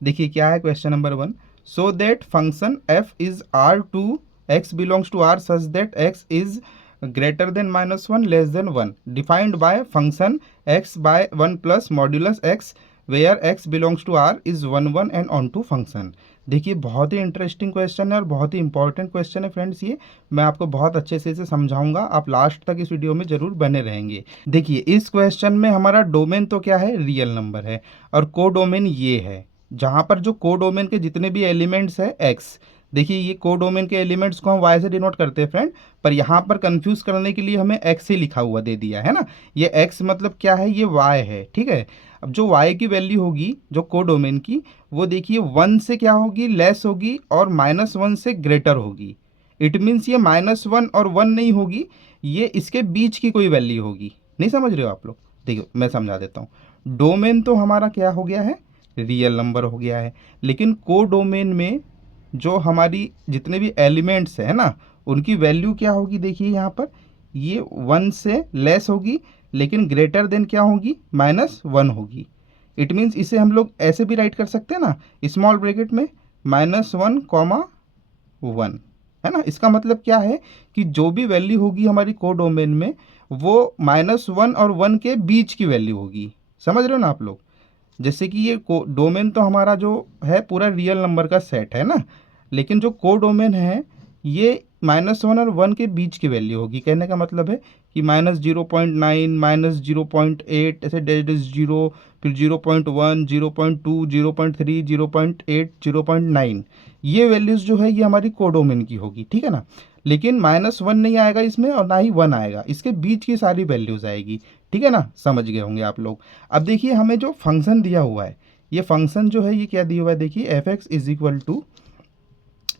देखिए क्या है question number 1, so that function f is R to x belongs to R such that x is greater than -1 less than 1 defined by function x by 1 plus modulus x where x belongs to R is 1 and onto function. देखिए बहुत ही interesting question है और बहुत ही important question है friends. ये मैं आपको बहुत अच्छे से इसे समझाऊंगा, आप लास्ट तक इस वीडियो में जरूर बने रहेंगे। देखिए इस क्वेश्चन में हमारा डोमेन तो क्या है, रियल नंबर है, और को डोमेन ये है जहाँ पर जो को डोमेन के जितने भी एलिमेंट्स है एक्स। देखिए ये को डोमेन के एलिमेंट्स को हम वाई से डिनोट करते हैं फ्रेंड, पर यहाँ पर कंफ्यूज करने के लिए हमें एक्स ही लिखा हुआ दे दिया है ना। ये एक्स मतलब क्या है, ये वाई है, ठीक है। अब जो वाई की वैल्यू होगी जो को डोमेन की, वो देखिए 1 से क्या होगी, लेस होगी, और -1 से ग्रेटर होगी। इट मीन्स ये -1 और 1 नहीं होगी, ये इसके बीच की कोई वैल्यू होगी। नहीं समझ रहे हो आप लोग? देखिए मैं समझा देता हूँ। डोमेन तो हमारा क्या हो गया है, रियल नंबर हो गया है, लेकिन को डोमेन में जो हमारी जितने भी एलिमेंट्स है ना, उनकी वैल्यू क्या होगी, देखिए यहाँ पर ये 1 से लेस होगी, लेकिन ग्रेटर देन क्या होगी, -1 होगी। इट मीन्स इसे हम लोग ऐसे भी राइट कर सकते हैं ना, स्मॉल ब्रैकेट में -1, है ना। इसका मतलब क्या है कि जो भी वैल्यू होगी हमारी को डोमेन में, वो -1 और 1 के बीच की वैल्यू होगी। समझ रहे हो ना आप लोग? जैसे कि ये डोमेन तो हमारा जो है पूरा रियल नंबर का सेट है ना, लेकिन जो को डोमेन है ये -1 और 1 के बीच की वैल्यू होगी। कहने का मतलब है कि -0.9, -0.8, ऐसे डैश डैश जीरो, फिर 0.1, 0.2, 0.3, 0.8, 0.9, ये वैल्यूज़ जो है ये हमारी को डोमेन की होगी, ठीक है ना। लेकिन -1 नहीं आएगा इसमें और ना ही 1 आएगा, इसके बीच की सारी वैल्यूज़ आएगी, ठीक है ना। समझ गए होंगे आप लोग। अब देखिए हमें जो फंक्शन दिया हुआ है, ये फंक्शन जो है ये क्या दिया हुआ है, देखिए f x is equal to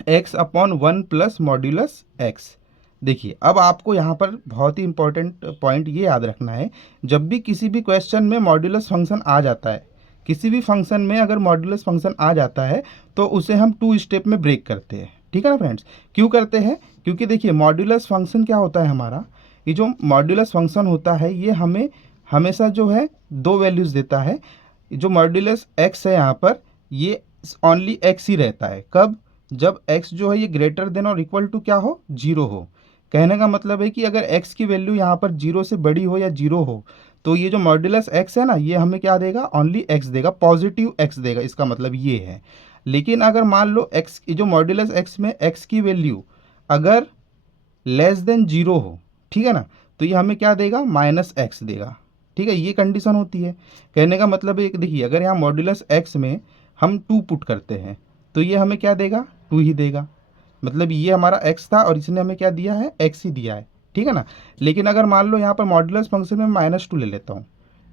x upon 1 plus modulus x. देखिए अब आपको यहाँ पर बहुत ही इंपॉर्टेंट पॉइंट ये याद रखना है, जब भी किसी भी क्वेश्चन में मॉड्यूलस फंक्शन आ जाता है, किसी भी फंक्शन में अगर मॉड्यूलस फंक्शन आ जाता है तो उसे हम 2 स्टेप में ब्रेक करते हैं, ठीक है ना फ्रेंड्स। क्यों करते हैं? क्योंकि देखिए मॉड्यूलस फंक्शन क्या होता है हमारा, ये जो मॉड्यूलस फंक्शन होता है ये हमें हमेशा जो है 2 वैल्यूज़ देता है। जो मॉड्यूलस एक्स है यहाँ पर, ये ओनली एक्स ही रहता है। कब? जब x जो है ये ग्रेटर देन और इक्वल टू क्या हो, 0 हो। कहने का मतलब है कि अगर x की वैल्यू यहाँ पर 0 से बड़ी हो या 0 हो, तो ये जो मॉड्यूलस x है ना, ये हमें क्या देगा, ओनली x देगा, पॉजिटिव x देगा, इसका मतलब ये है। लेकिन अगर मान लो x, जो मॉड्यूलस x में x की वैल्यू अगर लेस देन 0 हो, ठीक है ना, तो ये हमें क्या देगा, -x देगा, ठीक है। ये कंडीशन होती है। कहने का मतलब है कि देखिए अगर यहाँ मॉड्यूलस x में हम 2 पुट करते हैं तो ये हमें क्या देगा, 2 ही देगा। मतलब ये हमारा x था और इसने हमें क्या दिया है, x ही दिया है, ठीक है ना। लेकिन अगर मान लो यहाँ पर मॉड्यूलस फंक्शन में -2 ले लेता हूँ,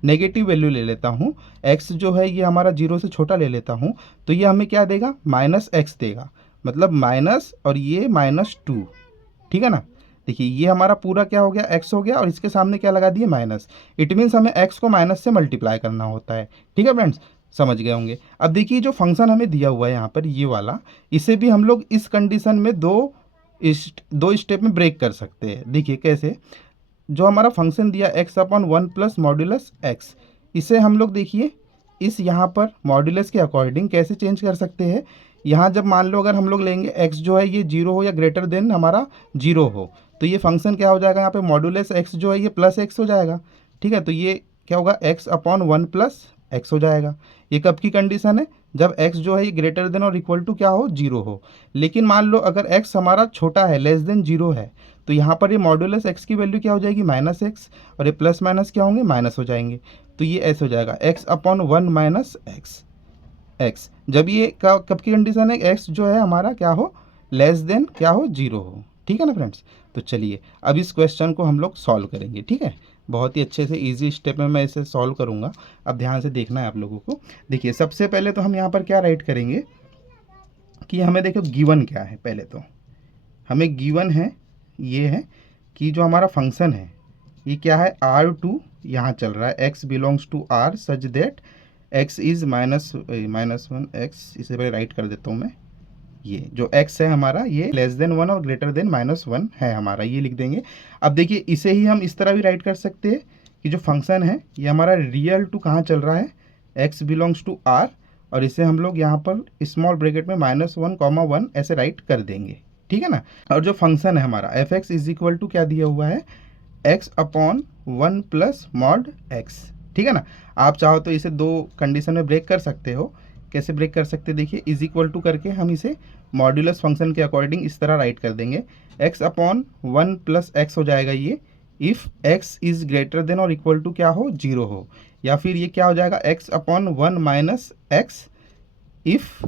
नेगेटिव वैल्यू ले लेता हूँ, x जो है ये हमारा 0 से छोटा ले लेता हूँ, तो ये हमें क्या देगा, -x देगा। मतलब माइनस और ये -2, ठीक है ना। देखिए ये हमारा पूरा क्या हो गया, x हो गया, और इसके सामने क्या लगा दिए, माइनस। इट मीन्स हमें x को माइनस से मल्टीप्लाई करना होता है, ठीक है फ्रेंड्स। समझ गए होंगे। अब देखिए जो फंक्शन हमें दिया हुआ है यहाँ पर ये वाला, इसे भी हम लोग इस कंडीशन में दो स्टेप में ब्रेक कर सकते हैं। देखिए कैसे, जो हमारा फंक्शन दिया x upon 1 plus modulus x, इसे हम लोग देखिए इस यहाँ पर मॉड्यूलस के अकॉर्डिंग कैसे चेंज कर सकते हैं। यहाँ जब मान लो अगर हम लोग लेंगे x जो है ये 0 हो या ग्रेटर देन हमारा 0 हो, तो ये फंक्शन क्या हो जाएगा, यहाँ पे मॉड्यूलस x जो है ये प्लस x हो जाएगा, ठीक है। तो ये क्या होगा, x अपॉन 1 प्लस एक्स हो जाएगा। ये कब की कंडीशन है, जब x जो है ये ग्रेटर देन और इक्वल टू क्या हो, 0 हो। लेकिन मान लो अगर x हमारा छोटा है, लेस देन 0 है, तो यहाँ पर ये मॉड्यूलस x की वैल्यू क्या हो जाएगी, -x, और ये प्लस माइनस क्या होंगे, माइनस हो जाएंगे। तो ये ऐसे हो जाएगा x अपॉन 1 माइनस एक्स। जब ये कब की कंडीशन है, x जो है हमारा क्या हो, लेस देन क्या हो, 0 हो, ठीक है ना फ्रेंड्स। तो चलिए अब इस क्वेश्चन को हम लोग सॉल्व करेंगे, ठीक है। बहुत ही अच्छे से इजी स्टेप में मैं इसे सॉल्व करूँगा। अब ध्यान से देखना है आप लोगों को। देखिए सबसे पहले तो हम यहाँ पर क्या राइट करेंगे कि हमें देखो गिवन क्या है। पहले तो हमें गिवन है, ये है कि जो हमारा फंक्शन है ये क्या है, R2 यहाँ चल रहा है, x belongs to R such that x is -1 x, इसे पहले राइट कर देता हूँ मैं। ये जो x है हमारा ये लेस देन 1 और ग्रेटर देन -1 है हमारा, ये लिख देंगे। अब देखिए इसे ही हम इस तरह भी राइट कर सकते हैं कि जो फंक्शन है ये हमारा रियल टू कहाँ चल रहा है, x बिलोंग्स टू R, और इसे हम लोग यहाँ पर स्मॉल ब्रैकेट में -1, 1 ऐसे राइट कर देंगे, ठीक है ना। और जो फंक्शन है हमारा f x is equal to क्या दिया हुआ है, x upon 1 plus mod x, ठीक है ना। आप चाहो तो इसे दो कंडीशन में ब्रेक कर सकते हो। कैसे ब्रेक कर सकते हैं, देखिए इज इक्वल टू करके हम इसे मॉड्यूलस फंक्शन के अकॉर्डिंग इस तरह राइट कर देंगे, x अपॉन 1 प्लस एक्स हो जाएगा ये, if x is greater than और इक्वल टू क्या हो, 0 हो, या फिर ये क्या हो जाएगा x upon 1 minus x if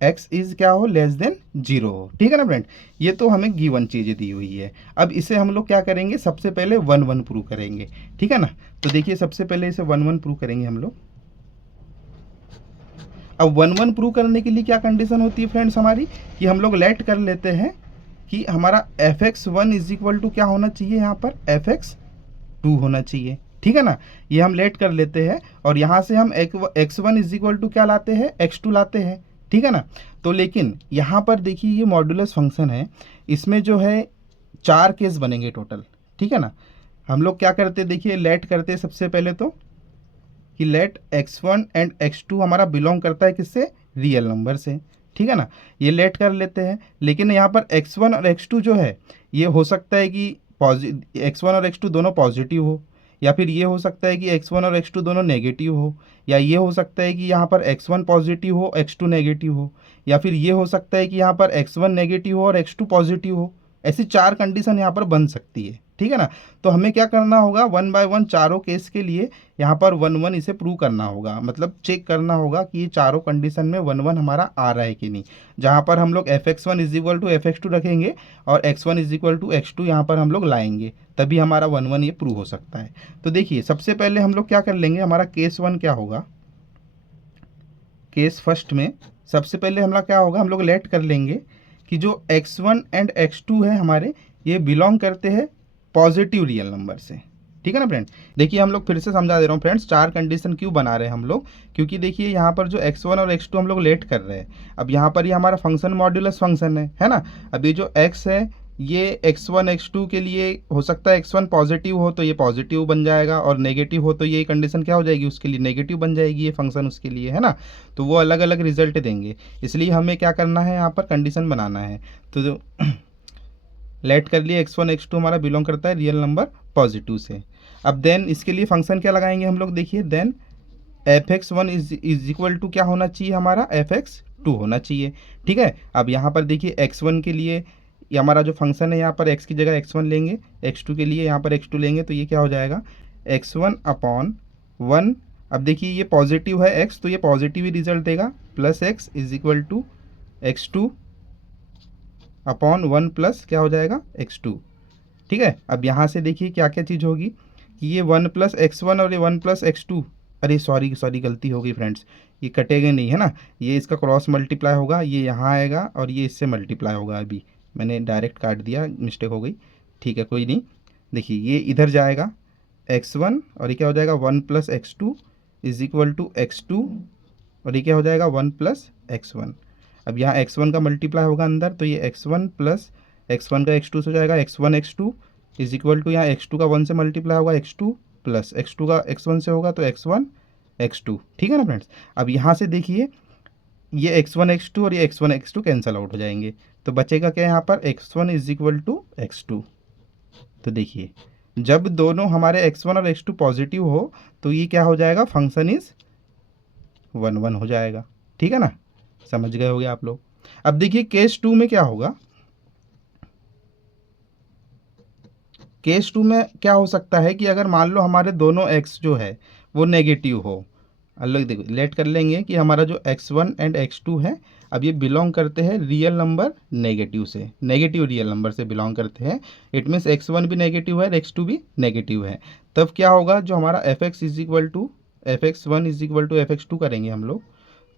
x is क्या हो, लेस देन 0 हो, ठीक है ना फ्रेंड। ये तो हमें गिवन चीज़ें दी हुई है। अब इसे हम लोग क्या करेंगे, सबसे पहले 1 1 प्रूव करेंगे, ठीक है ना। तो देखिए सबसे पहले इसे 1 1 प्रूव करेंगे हम लोग। अब 1 1 प्रूव करने के लिए क्या कंडीशन होती है फ्रेंड्स हमारी, कि हम लोग लेट कर लेते हैं कि हमारा fx1 इज इक्वल टू क्या होना चाहिए, यहाँ पर fx2 होना चाहिए, ठीक है ना। ये हम लेट कर लेते हैं और यहाँ से हम x1 इज इक्वल टू क्या लाते हैं, x2 लाते हैं, ठीक है ना। तो लेकिन यहाँ पर देखिए ये मॉड्यूलस फंक्शन है, इसमें जो है 4 केस बनेंगे टोटल, ठीक है ना। हम लोग क्या करते हैं, देखिए लेट करते हैं सबसे पहले तो कि लेट x1 एंड x2 हमारा बिलोंग करता है किससे, रियल नंबर से, ठीक है ना। ये लेट कर लेते हैं, लेकिन यहाँ पर x1 और x2 जो है ये हो सकता है कि x1 और x2 दोनों पॉजिटिव हो, या फिर ये हो सकता है कि x1 और x2 दोनों नेगेटिव हो, या ये हो सकता है कि यहाँ पर x1 पॉजिटिव हो x2 नेगेटिव हो, या फिर ये हो सकता है कि यहाँ पर x1 नेगेटिव हो और x2 पॉजिटिव हो। ऐसी 4 कंडीशन यहाँ पर बन सकती है, ठीक है ना। तो हमें क्या करना होगा, 1 बाय 1 चारों केस के लिए यहाँ पर 1 1 इसे प्रूव करना होगा, मतलब चेक करना होगा कि ये चारों कंडीशन में 1 1 हमारा आ रहा है कि नहीं। जहाँ पर हम लोग fx1 is equal to fx2 रखेंगे और x1 is equal to x2 यहाँ पर हम लोग लाएंगे, तभी हमारा 1 1 ये प्रूव हो सकता है। तो देखिए सबसे पहले हम लोग क्या कर लेंगे, हमारा केस 1 क्या होगा, केस फर्स्ट में सबसे पहले हम लोग क्या होगा, हम लोग लेट कर लेंगे कि जो x1 एंड x2 है हमारे, ये बिलोंग करते हैं पॉजिटिव रियल नंबर से, ठीक है ना फ्रेंड। देखिए हम लोग फिर से समझा दे रहा हूँ फ्रेंड्स, 4 कंडीशन क्यों बना रहे हैं हम लोग, क्योंकि देखिए यहाँ पर जो x1 और x2 हम लोग लेट कर रहे हैं। अब यहाँ पर ये हमारा फंक्शन मॉड्यूलस फंक्शन है ना। अब ये जो x है ये x1 x2 के लिए हो सकता है x1 पॉजिटिव हो तो ये पॉजिटिव बन जाएगा, और नेगेटिव हो तो ये कंडीशन क्या हो जाएगी, उसके लिए नेगेटिव बन जाएगी ये फंक्शन उसके लिए, है ना। तो वो अलग अलग रिजल्ट देंगे, इसलिए हमें क्या करना है, यहाँ पर कंडीशन बनाना है। तो जो लेट कर लिए x1 x2 हमारा बिलोंग करता है रियल नंबर पॉजिटिव से। अब देन इसके लिए फंक्शन क्या लगाएंगे हम लोग, देखिए then fx1 is equal to क्या होना चाहिए, हमारा fx2 होना चाहिए, ठीक है। अब यहाँ पर देखिए x1 के लिए ये हमारा जो फंक्शन है यहाँ पर x की जगह x1 लेंगे, x2 के लिए यहाँ पर x2 लेंगे, तो ये क्या हो जाएगा x1 अपॉन 1। अब देखिए ये पॉजिटिव है x, तो ये पॉजिटिव ही रिजल्ट देगा, plus x is equal to x2 upon 1 plus क्या हो जाएगा x2, ठीक है। अब यहाँ से देखिए क्या क्या चीज़ होगी कि ये 1 प्लस x1 और ये 1 प्लस x2, अरे सॉरी गलती हो गई फ्रेंड्स, ये कटेगा नहीं है ना, ये इसका क्रॉस मल्टीप्लाई होगा, ये यहाँ आएगा और ये इससे मल्टीप्लाई होगा। अभी मैंने डायरेक्ट काट दिया, मिस्टेक हो गई, ठीक है कोई नहीं। देखिए ये इधर जाएगा x1 और ये क्या हो जाएगा 1 plus x2 is equal to x2, और ये क्या हो जाएगा 1 प्लस x1। अब यहाँ x1 का मल्टीप्लाई होगा अंदर, तो ये x1 प्लस x1 का x2 से हो जाएगा x1 x2 is equal to यहाँ x2 का 1 से मल्टीप्लाई होगा x2 प्लस x2 का x1 से होगा तो x1 x2, ठीक है ना फ्रेंड्स। अब यहाँ से देखिए ये x1 x2 और ये x1 x2 कैंसिल आउट हो जाएंगे, तो बचेगा क्या यहाँ पर x1 is equal to x2। तो देखिए जब दोनों हमारे x1 और x2 पॉजिटिव हो तो ये क्या हो जाएगा, फंक्शन इज 1 1 हो जाएगा, ठीक है ना। समझ गए होगे आप लोग। अब देखिए केस 2 में क्या होगा, केस 2 में क्या हो सकता है कि अगर मान लो हमारे दोनों x जो है वो नेगेटिव हो, अलग देखो लेट कर लेंगे कि हमारा जो x1 एंड x2 है अब ये बिलोंग करते हैं रियल नंबर नेगेटिव से, नेगेटिव रियल नंबर से बिलोंग करते हैं। इट मीन्स x1 भी नेगेटिव है x2 भी नेगेटिव है। तब क्या होगा, जो हमारा fx is equal to fx1 is equal to fx2 करेंगे हम लोग।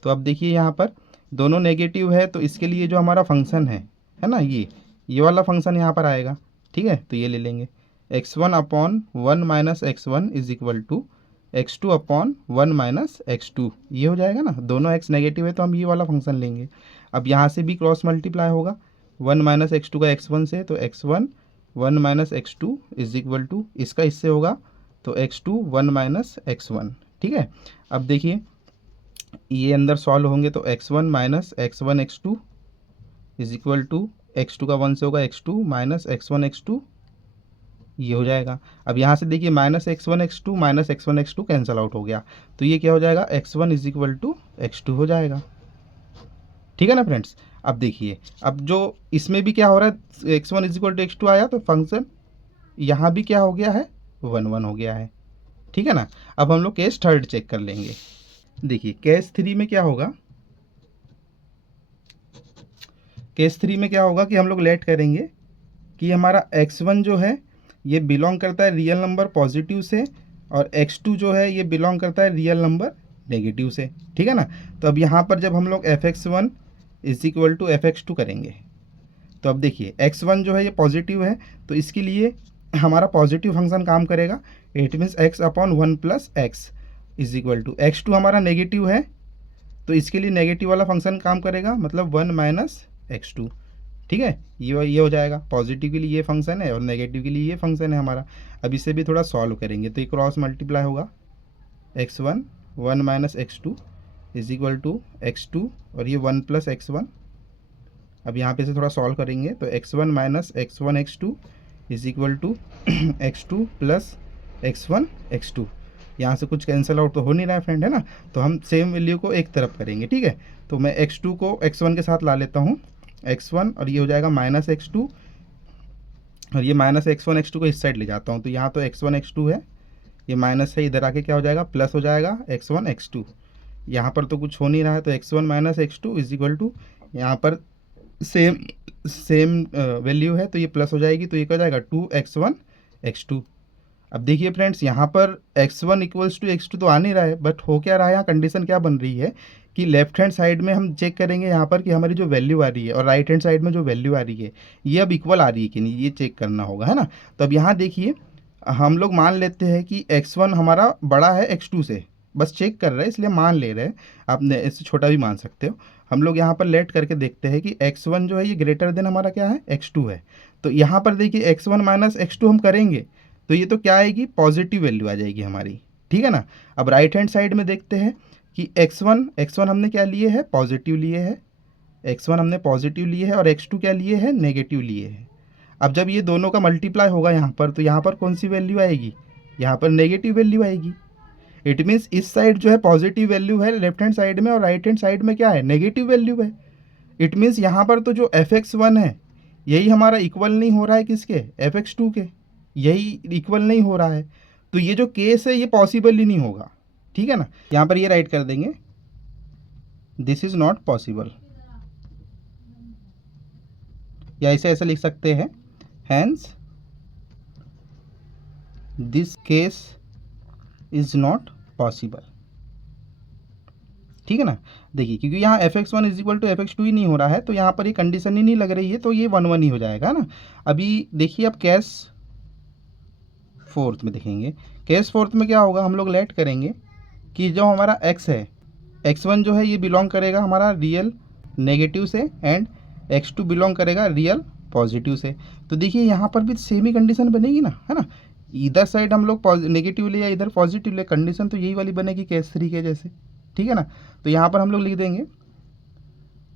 तो अब देखिए यहाँ पर दोनों नेगेटिव है, तो इसके लिए जो हमारा फंक्शन है ना, ये वाला फंक्शन यहाँ पर आएगा, ठीक है। तो ये ले लेंगे x1 upon 1 minus x1 is equal to x2 upon 1 minus x2, ये हो जाएगा ना, दोनों x नेगेटिव है तो हम ये वाला फंक्शन लेंगे। अब यहाँ से भी क्रॉस मल्टीप्लाई होगा 1 माइनस x2 का x1 से, तो x1 1 minus x2 is equal to इसका इससे होगा तो x2 1 माइनस x1, ठीक है। अब देखिए ये अंदर सॉल्व होंगे तो x1 minus x1 x2 is equal to x2 का 1 से होगा x2 माइनस x1 x2, ये हो जाएगा। अब यहाँ से देखिए minus x one x to cancel out हो गया, तो ये क्या हो जाएगा, x1 is equal to x2 हो जाएगा। ठीक है ना फ्रेंड्स। अब देखिए, अब जो इसमें भी क्या हो रहा है, x1 is equal to x2 आया, तो फंक्शन यहाँ भी क्या हो गया है, 1 1 हो गया है। ठीक है ना। अब हम लोग केस थर्ड चेक कर लेंगे। देखिए केस थ्री में क्या होगा, केस थ्री में क्या होगा कि हम लोग लेट करेंगे कि हमारा x1 जो है ये बिलोंग करता है रियल नंबर पॉजिटिव से, और x2 जो है ये बिलोंग करता है रियल नंबर नेगेटिव से। ठीक है ना। तो अब यहाँ पर जब हम लोग fx1 is equal to fx2 करेंगे, तो अब देखिए x1 जो है ये पॉजिटिव है, तो इसके लिए हमारा पॉजिटिव फंक्शन काम करेगा। It means x upon 1 plus x is equal to, x2 हमारा नेगेटिव है तो इसके लिए नेगेटिव वाला फंक्शन काम करेगा, मतलब 1 माइनस x2। ठीक है, ये हो जाएगा। पॉजिटिव के लिए ये फंक्शन है और नेगेटिव के लिए ये फंक्शन है हमारा। अब इसे भी थोड़ा सॉल्व करेंगे तो ये क्रॉस मल्टीप्लाई होगा, x1 1 minus x2 is equal to x2 और ये 1 प्लस x1। अब यहाँ पे से थोड़ा सॉल्व करेंगे तो x1 minus x1 x2 is equal to x2 plus x1 x2। यहाँ से कुछ कैंसिल आउट तो हो नहीं रहा है फ्रेंड, है ना। तो हम सेम वैल्यू को एक तरफ करेंगे। ठीक है, तो मैं x2 को x1 के साथ ला लेता हूँ, x1 और ये हो जाएगा माइनस x2, और ये माइनस x1 x2 को इस साइड ले जाता हूँ, तो यहाँ तो x1 x2 है, ये माइनस है, इधर आके क्या हो जाएगा, प्लस हो जाएगा x1 x2। यहाँ पर तो कुछ हो नहीं रहा है, तो x1 minus x2 is equal to, यहाँ पर सेम वैल्यू है तो ये प्लस हो जाएगी, तो ये क्या हो जाएगा 2x1 x2। अब देखिए फ्रेंड्स, यहाँ पर x1 इक्वल्स टू x2 तो आ नहीं रहा है, बट हो क्या रहा है, यहाँ कंडीशन क्या बन रही है कि लेफ्ट हैंड साइड में हम चेक करेंगे यहाँ पर कि हमारी जो वैल्यू आ रही है, और राइट हैंड साइड में जो वैल्यू आ रही है ये अब इक्वल आ रही है कि नहीं, ये चेक करना होगा, है ना। तो अब यहाँ देखिए, हम लोग मान लेते हैं कि x1 हमारा बड़ा है x2 से, बस चेक कर रहे हैं इसलिए मान ले रहे हैं, आप इससे छोटा भी मान सकते हो। हम लोग यहाँ पर लेट करके देखते हैं कि x1 जो है ये ग्रेटर देन हमारा क्या है, x2 है। तो यहाँ पर देखिए x1 माइनस x2 हम करेंगे तो ये तो क्या आएगी, पॉजिटिव वैल्यू आ जाएगी हमारी। ठीक है ना। अब राइट हैंड साइड में देखते हैं कि x1 हमने क्या लिए है, पॉजिटिव लिए है, x1 हमने पॉजिटिव लिए है, और x2 क्या लिए है, नेगेटिव लिए है। अब जब ये दोनों का मल्टीप्लाई होगा यहाँ पर, तो यहाँ पर कौन सी वैल्यू आएगी, यहाँ पर नेगेटिव वैल्यू आएगी। इट मीन्स इस साइड जो है पॉजिटिव वैल्यू है लेफ्ट हैंड साइड में, और राइट हैंड साइड में क्या है, नेगेटिव वैल्यू है। इट मीन्स यहाँ पर तो जो fx1 है यही हमारा इक्वल नहीं हो रहा है किसके, fx2 के, यही इक्वल नहीं हो रहा है। तो ये जो केस है ये पॉसिबल ही नहीं होगा। ठीक है ना। यहाँ पर ये राइट कर देंगे, दिस इज नॉट पॉसिबल, या ऐसे ऐसे लिख सकते हैं, hence this case is not possible. ठीक है ना। देखिए क्योंकि यहाँ fx1 is equal to fx2 ही नहीं हो रहा है, तो यहाँ पर ये कंडीशन ही नहीं लग रही है, तो ये 1 1 ही हो जाएगा ना। अभी देखिए, अब केस फोर्थ में देखेंगे। केस फोर्थ में क्या होगा, हम लोग लेट करेंगे कि जो हमारा x है, x1 जो है ये बिलोंग करेगा हमारा रियल नेगेटिव से, एंड x2 बिलोंग करेगा रियल पॉजिटिव से। तो देखिए यहाँ पर भी सेम ही कंडीशन बनेगी ना, है ना। इधर साइड हम लोग नेगेटिव ले या इधर पॉजिटिव ले, कंडीशन तो यही वाली बनेगी केस थ्री के जैसे। ठीक है ना। तो यहाँ पर हम लोग लिख देंगे,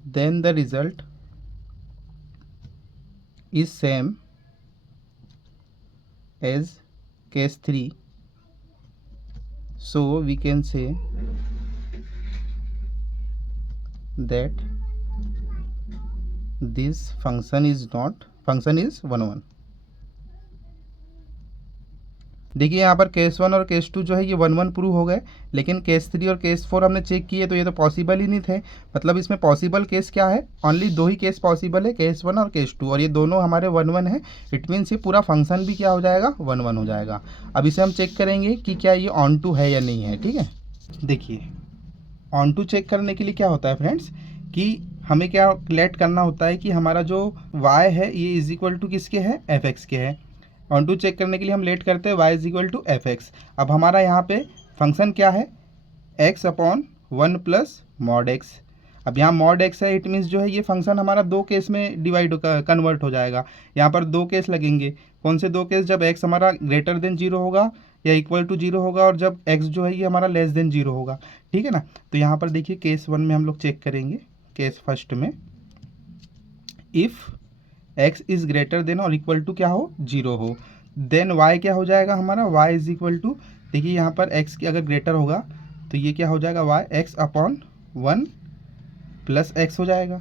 then the result is same as case three, so we can say that this function is 1 1। देखिए यहाँ पर केस 1 और केस 2 जो है ये 1 1 प्रूव हो गए, लेकिन केस 3 और केस 4 हमने चेक किए तो ये तो पॉसिबल ही नहीं थे। मतलब इसमें पॉसिबल केस क्या है, ओनली दो ही केस पॉसिबल है, केस 1 और केस 2, और ये दोनों हमारे 1 1 है। इट मीन्स ये पूरा फंक्शन भी क्या हो जाएगा, 1 1 हो जाएगा। अब इसे हम चेक करेंगे कि क्या ये ऑन टू है या नहीं है। ठीक है, देखिए ऑन टू चेक करने के लिए क्या होता है फ्रेंड्स, कि हमें क्या लेट करना होता है कि हमारा जो y है ये इज इक्वल टू किसके है, fx के है। ऑन टू चेक करने के लिए हम लेट करते हैं y is equal to fx। अब हमारा यहाँ पे फंक्शन क्या है, x upon 1 plus mod x। अब यहाँ मॉड x है, इट मीन्स जो है ये फंक्शन हमारा दो केस में डिवाइड कन्वर्ट हो जाएगा। यहाँ पर दो केस लगेंगे, कौन से दो केस, जब x हमारा ग्रेटर देन 0 होगा या इक्वल टू जीरो होगा, और जब x जो है ये हमारा लेस देन जीरो होगा, ठीक है ना। तो यहाँ पर देखिए केस 1 में हम लोग चेक करेंगे, केस फर्स्ट में if x is greater than और इक्वल टू क्या हो, जीरो हो, देन y क्या हो जाएगा हमारा, y इज़ इक्वल टू, देखिए यहाँ पर x की अगर ग्रेटर होगा तो ये क्या हो जाएगा, y x upon 1 plus x हो जाएगा,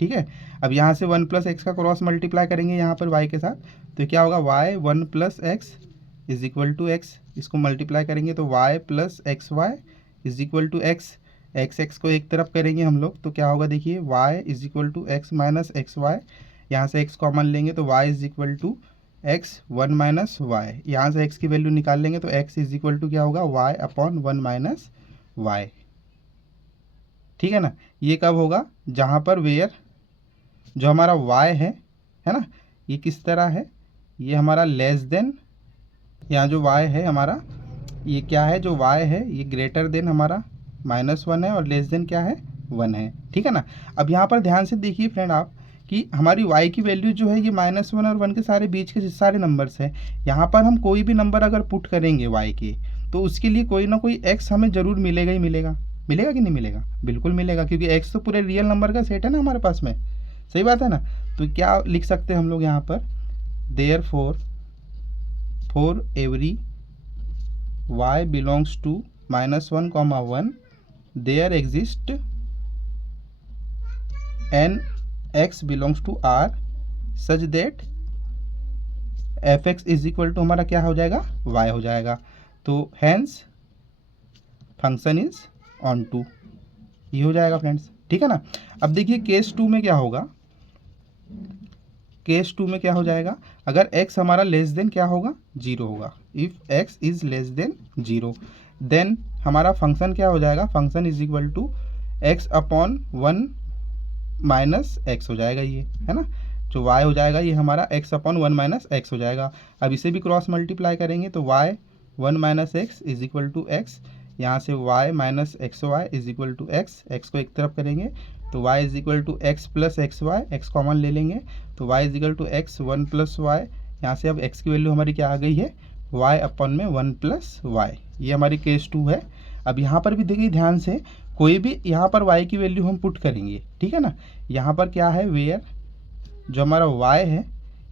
ठीक है। अब यहाँ से 1 प्लस एक्स का क्रॉस मल्टीप्लाई करेंगे यहाँ पर y के साथ, तो क्या होगा, y 1 plus x is equal to x, इसको मल्टीप्लाई करेंगे तो y plus x y is equal to x, x x को एक तरफ करेंगे हम लोग तो क्या होगा, देखिए y is equal to x minus x y, यहाँ से x कॉमन लेंगे तो y is equal to x 1 minus y, यहाँ से x की वैल्यू निकाल लेंगे तो x इज इक्वल टू क्या होगा, y अपॉन 1 माइनस वाई, ठीक है ना। ये कब होगा, जहाँ पर वेयर जो हमारा y है ना, ये किस तरह है, ये हमारा लेस देन, यहाँ जो y है हमारा, ये क्या है, जो y है ये ग्रेटर देन हमारा -1 है और लेस देन क्या है, 1 है, ठीक है ना। अब यहाँ पर ध्यान से देखिए फ्रेंड आप कि हमारी y की वैल्यू जो है ये -1 और 1 के सारे बीच के सारे नंबर्स हैं। यहाँ पर हम कोई भी नंबर अगर पुट करेंगे y के, तो उसके लिए कोई ना कोई x हमें ज़रूर मिलेगा ही मिलेगा, मिलेगा कि नहीं मिलेगा, बिल्कुल मिलेगा, क्योंकि x तो पूरे रियल नंबर का सेट है ना हमारे पास में, सही बात है ना। तो क्या लिख सकते हैं हम लोग यहाँ पर, therefore for every y belongs to -1, 1 there exist an x belongs to r such that f x is equal to हमारा क्या हो जाएगा, y हो जाएगा। तो hence function is onto, ये हो जाएगा फ्रेंड्स, ठीक है ना। अब देखिए केस 2 में क्या होगा, केस 2 में क्या हो जाएगा, अगर x हमारा लेस देन क्या होगा, जीरो होगा, if x is less than zero, then हमारा फंक्शन क्या हो जाएगा, function is equal to x upon 1 minus x हो जाएगा, ये है ना, जो y हो जाएगा ये हमारा x अपॉन 1 माइनस एक्स हो जाएगा। अब इसे भी क्रॉस मल्टीप्लाई करेंगे तो y 1 minus x is equal to x, यहाँ से y minus x y is equal to x, x को एक तरफ करेंगे तो y is equal to x plus x y, x common ले लेंगे तो y is equal to x 1 plus y, यहाँ से अब x की वैल्यू हमारी क्या आ गई है, y अपॉन में 1 प्लस वाई, ये हमारी केस 2 है। अब यहाँ पर भी देखिए ध्यान से, कोई भी यहाँ पर y की वैल्यू हम पुट करेंगे, ठीक है ना। यहाँ पर क्या है, वेयर जो हमारा y है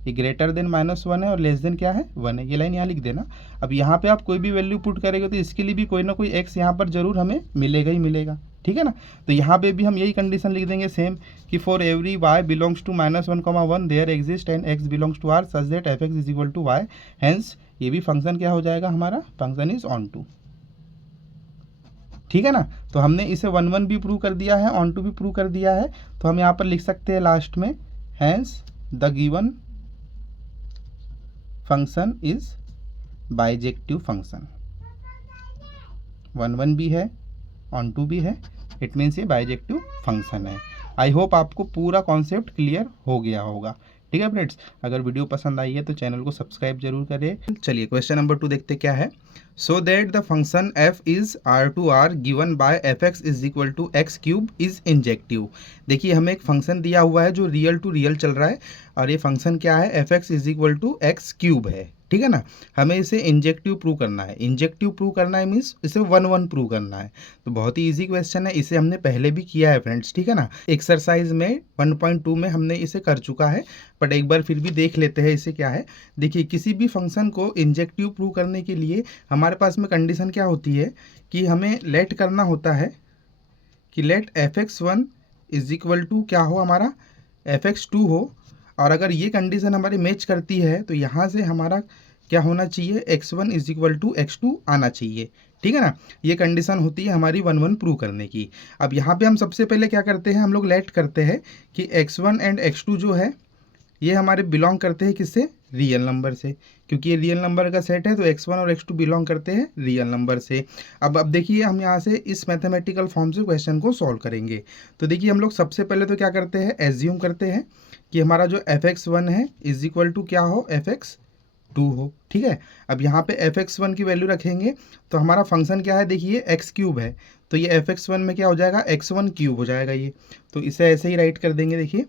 ये ग्रेटर देन -1 है और लेस देन क्या है, 1 है, ये लाइन यहाँ लिख देना। अब यहाँ पे आप कोई भी वैल्यू पुट करेंगे तो इसके लिए भी कोई ना कोई x यहाँ पर जरूर हमें मिलेगा ही मिलेगा, ठीक है ना। तो यहाँ पे भी हम यही कंडीशन लिख देंगे सेम, कि for every y belongs to -1, 1 there exist and x belongs to r such that f x is equal to y, hence ये भी फंक्शन क्या हो जाएगा हमारा, फंक्शन इज ऑन टू, ठीक है ना। तो हमने इसे 1 1 भी प्रूव कर दिया है, ऑन टू भी प्रूव कर दिया है, तो हम यहाँ पर लिख सकते हैं लास्ट में, hence the given function is bijective function, 1 1 भी है, ऑन टू भी है, इट मीन्स ये बाइजेक्टिव फंक्शन है। आई होप आपको पूरा कॉन्सेप्ट क्लियर हो गया होगा, ठीक है फ्रेंड्स। अगर वीडियो पसंद आई है तो चैनल को सब्सक्राइब जरूर करें। चलिए क्वेश्चन नंबर 2 देखते क्या है। So that the function f is r to r given by f x is equal to x cube is injective. देखिए हमें एक फंक्शन दिया हुआ है जो रियल टू रियल चल रहा है, और ये फंक्शन क्या है, f x is equal to x cube है, ठीक है ना। हमें इसे इंजेक्टिव प्रूव करना है, इंजेक्टिव प्रूव करना है मीन्स इसे 1 1 प्रूव करना है। तो बहुत ही इजी क्वेश्चन है, इसे हमने पहले भी किया है फ्रेंड्स, ठीक है ना। एक्सरसाइज में 1.2 में हमने इसे कर चुका है, बट एक बार फिर भी देख लेते हैं इसे क्या है। देखिए किसी भी फंक्शन को इंजेक्टिव प्रूव करने के लिए हमारे पास में कंडीशन क्या होती है, कि हमें लेट करना होता है कि late fx1 is equal to क्या हो हमारा, fx2 हो, और अगर ये कंडीशन हमारी मैच करती है तो यहाँ से हमारा क्या होना चाहिए, x1 is equal to x2 आना चाहिए, ठीक है ना। ये कंडीशन होती है हमारी 1 1 प्रूव करने की। अब यहाँ पे हम सबसे पहले क्या करते हैं, हम लोग लेट करते हैं कि x1 एंड x2 जो है ये हमारे बिलोंग करते हैं किससे, रियल नंबर से, क्योंकि ये रियल नंबर का सेट है तो x1 और x2 बिलोंग करते हैं रियल नंबर से। अब देखिए हम यहाँ से इस मैथमेटिकल फॉर्म से क्वेश्चन को सॉल्व करेंगे। तो देखिए हम लोग सबसे पहले तो क्या करते हैं, एज्यूम करते हैं कि हमारा जो fx1 है इज इक्वल टू क्या हो, fx2 हो, ठीक है। अब यहाँ पे fx1 की वैल्यू रखेंगे तो हमारा फंक्शन क्या है, देखिए x क्यूब है, तो ये fx1 में क्या हो जाएगा, x1 क्यूब हो जाएगा ये, तो इसे ऐसे ही राइट कर देंगे। देखिए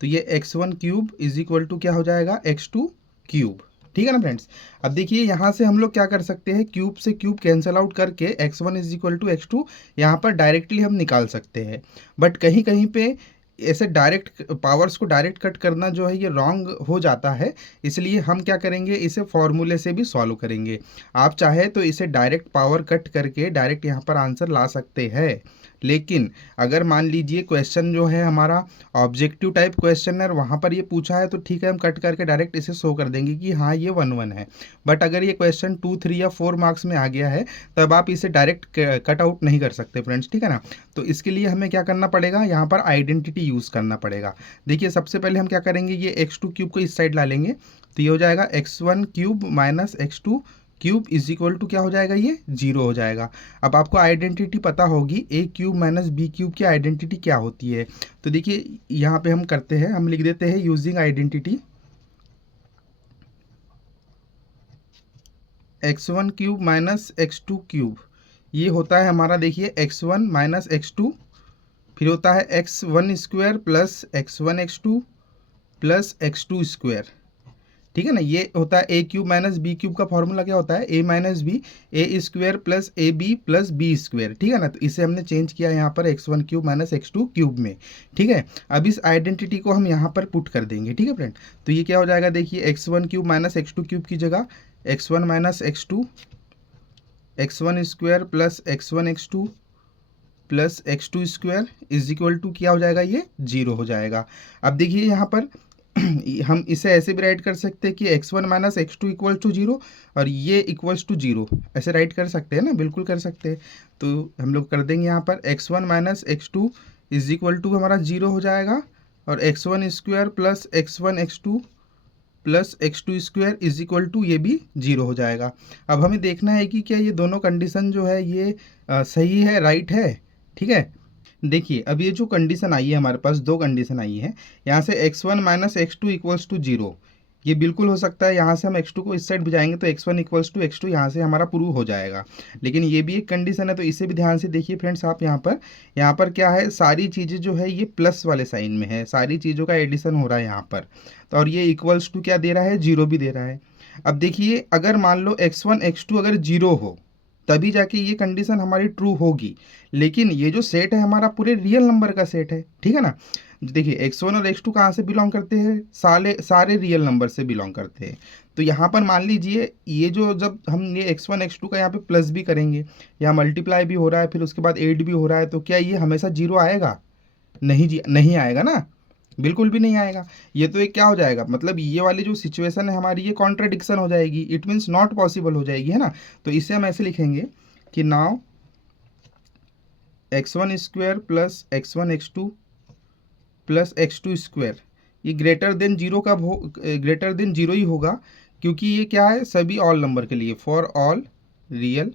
तो ये x1 cube is equal to क्या हो जाएगा, x2 क्यूब, ठीक है ना फ्रेंड्स। अब देखिए यहाँ से हम लोग क्या कर सकते हैं, क्यूब से क्यूब कैंसल आउट करके x1 is equal to x2 यहाँ पर डायरेक्टली हम निकाल सकते हैं। बट कहीं कहीं पे ऐसे डायरेक्ट पावर्स को डायरेक्ट कट करना जो है ये रॉन्ग हो जाता है, इसलिए हम क्या करेंगे, इसे फॉर्मूले से भी सॉल्व करेंगे। आप चाहे तो इसे डायरेक्ट पावर कट करके डायरेक्ट यहाँ पर आंसर ला सकते हैं, लेकिन अगर मान लीजिए क्वेश्चन जो है हमारा ऑब्जेक्टिव टाइप क्वेश्चन है और वहाँ पर ये पूछा है तो ठीक है, हम कट करके डायरेक्ट इसे शो कर देंगे कि हाँ ये 1-1 है। बट अगर ये क्वेश्चन 2, 3 या 4 मार्क्स में आ गया है तब आप इसे डायरेक्ट कट आउट नहीं कर सकते फ्रेंड्स, ठीक है ना। तो इसके लिए हमें क्या करना पड़ेगा, यहाँ पर आइडेंटिटी यूज़ करना पड़ेगा। देखिए सबसे पहले हम क्या करेंगे, ये x2 क्यूब को इस साइड ला लेंगे, तो ये हो जाएगा x1 cube minus x2 cube is equal to क्या हो जाएगा, ये 0 हो जाएगा। अब आपको आइडेंटिटी पता होगी a cube minus B cube की आइडेंटिटी क्या होती है। तो देखिए यहाँ पे हम करते हैं, हम लिख देते हैं using identity x1 cube minus x2 cube, ये होता है हमारा देखिए x1 माइनस x2, फिर होता है x1 square plus x1 x2 plus x2 square, ठीक है ना। ये होता है A cube minus B cube का फॉर्मूला क्या होता है, A minus B, A square plus A B plus B square, ठीक है ना। तो इसे हमने चेंज किया यहाँ पर x1 cube minus x2 cube में, ठीक है। अब इस आइडेंटिटी को हम यहाँ पर पुट कर देंगे, ठीक है फ्रेंड। तो ये क्या हो जाएगा, देखिए x1 cube minus x2 cube की जगह x1 minus x2, x1 square plus x1 x2 plus x2 square is equal to क्या हो जाएगा, ये 0 हो जाएगा। अब देखिए यहाँ पर हम इसे ऐसे भी राइट कर सकते हैं कि x1 minus x2 equal to 0 और ये इक्वल्स टू 0, ऐसे राइट कर सकते हैं ना, बिल्कुल कर सकते हैं। तो हम लोग कर देंगे यहाँ पर x1 minus x2 is equal to हमारा 0 हो जाएगा, और x1 square plus x1 x2 plus x2 square is equal to ये भी 0 हो जाएगा। अब हमें देखना है कि क्या ये दोनों कंडीशन जो है ये सही है, राइट है, ठीक है। देखिए अब ये जो कंडीशन आई है हमारे पास, दो कंडीशन आई है, यहाँ से x1 minus x2 equals to 0, ये बिल्कुल हो सकता है। यहाँ से हम x2 को इस साइड भिजाएंगे तो x1 इक्वल्स टू x2 यहाँ से हमारा प्रूव हो जाएगा, लेकिन ये भी एक कंडीशन है, तो इसे भी ध्यान से देखिए फ्रेंड्स। आप यहाँ पर क्या है, सारी चीज़ें जो है ये प्लस वाले साइन में है, सारी चीज़ों का एडिशन हो रहा है यहाँ पर, तो और ये इक्वल्स टू क्या दे रहा है, 0 भी दे रहा है। अब देखिए अगर मान लो x1 x2 अगर 0 हो तभी जाके ये कंडीशन हमारी ट्रू होगी, लेकिन ये जो सेट है हमारा पूरे रियल नंबर का सेट है, ठीक है ना। देखिए x1 और x2 कहाँ से बिलोंग करते हैं, सारे रियल नंबर से बिलोंग करते हैं। तो यहाँ पर मान लीजिए ये जो, जब हम ये x1 x2 का यहाँ पे प्लस भी करेंगे, यहाँ मल्टीप्लाई भी हो रहा है, फिर उसके बाद एड भी हो रहा है, तो क्या ये हमेशा 0 आएगा, नहीं जी, नहीं आएगा ना, बिल्कुल भी नहीं आएगा। ये तो एक क्या हो जाएगा, मतलब ये वाली जो सिचुएशन है हमारी ये कॉन्ट्रडिक्शन हो जाएगी, इट मीन्स नॉट पॉसिबल हो जाएगी, है ना। तो इसे हम ऐसे लिखेंगे कि now x1 square plus x1 x2 plus x2 square ये ग्रेटर देन 0 कब हो, ग्रेटर देन 0 ही होगा, क्योंकि ये क्या है, सभी ऑल नंबर के लिए, for all real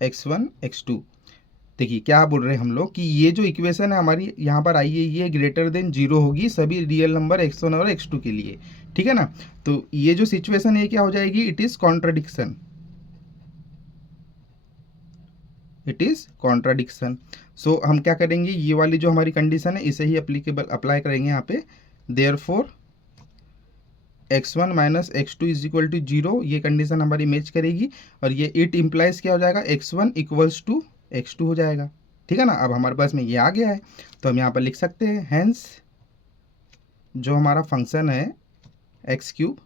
x1 x2। देखिए क्या बोल रहे हैं हम लोग कि ये जो इक्वेशन है हमारी यहाँ पर आई है, ये ग्रेटर देन 0 होगी सभी रियल नंबर x1 और x2 के लिए, ठीक है ना। तो ये जो सिचुएशन है क्या हो जाएगी, it is contradiction, it is contradiction. So हम क्या करेंगे, ये वाली जो हमारी कंडीशन है इसे ही अप्लीकेबल अप्लाई करेंगे यहाँ पे, therefore x1 minus x2 is equal to 0, ये कंडीशन हमारी मैच करेगी, और ये इट इम्प्लाइज क्या हो जाएगा, x1 इक्वल्स टू x2 हो जाएगा, ठीक है ना। अब हमारे पास में ये आ गया है, तो हम यहाँ पर लिख सकते हैं हैंस जो हमारा फंक्शन है एक्स क्यूब,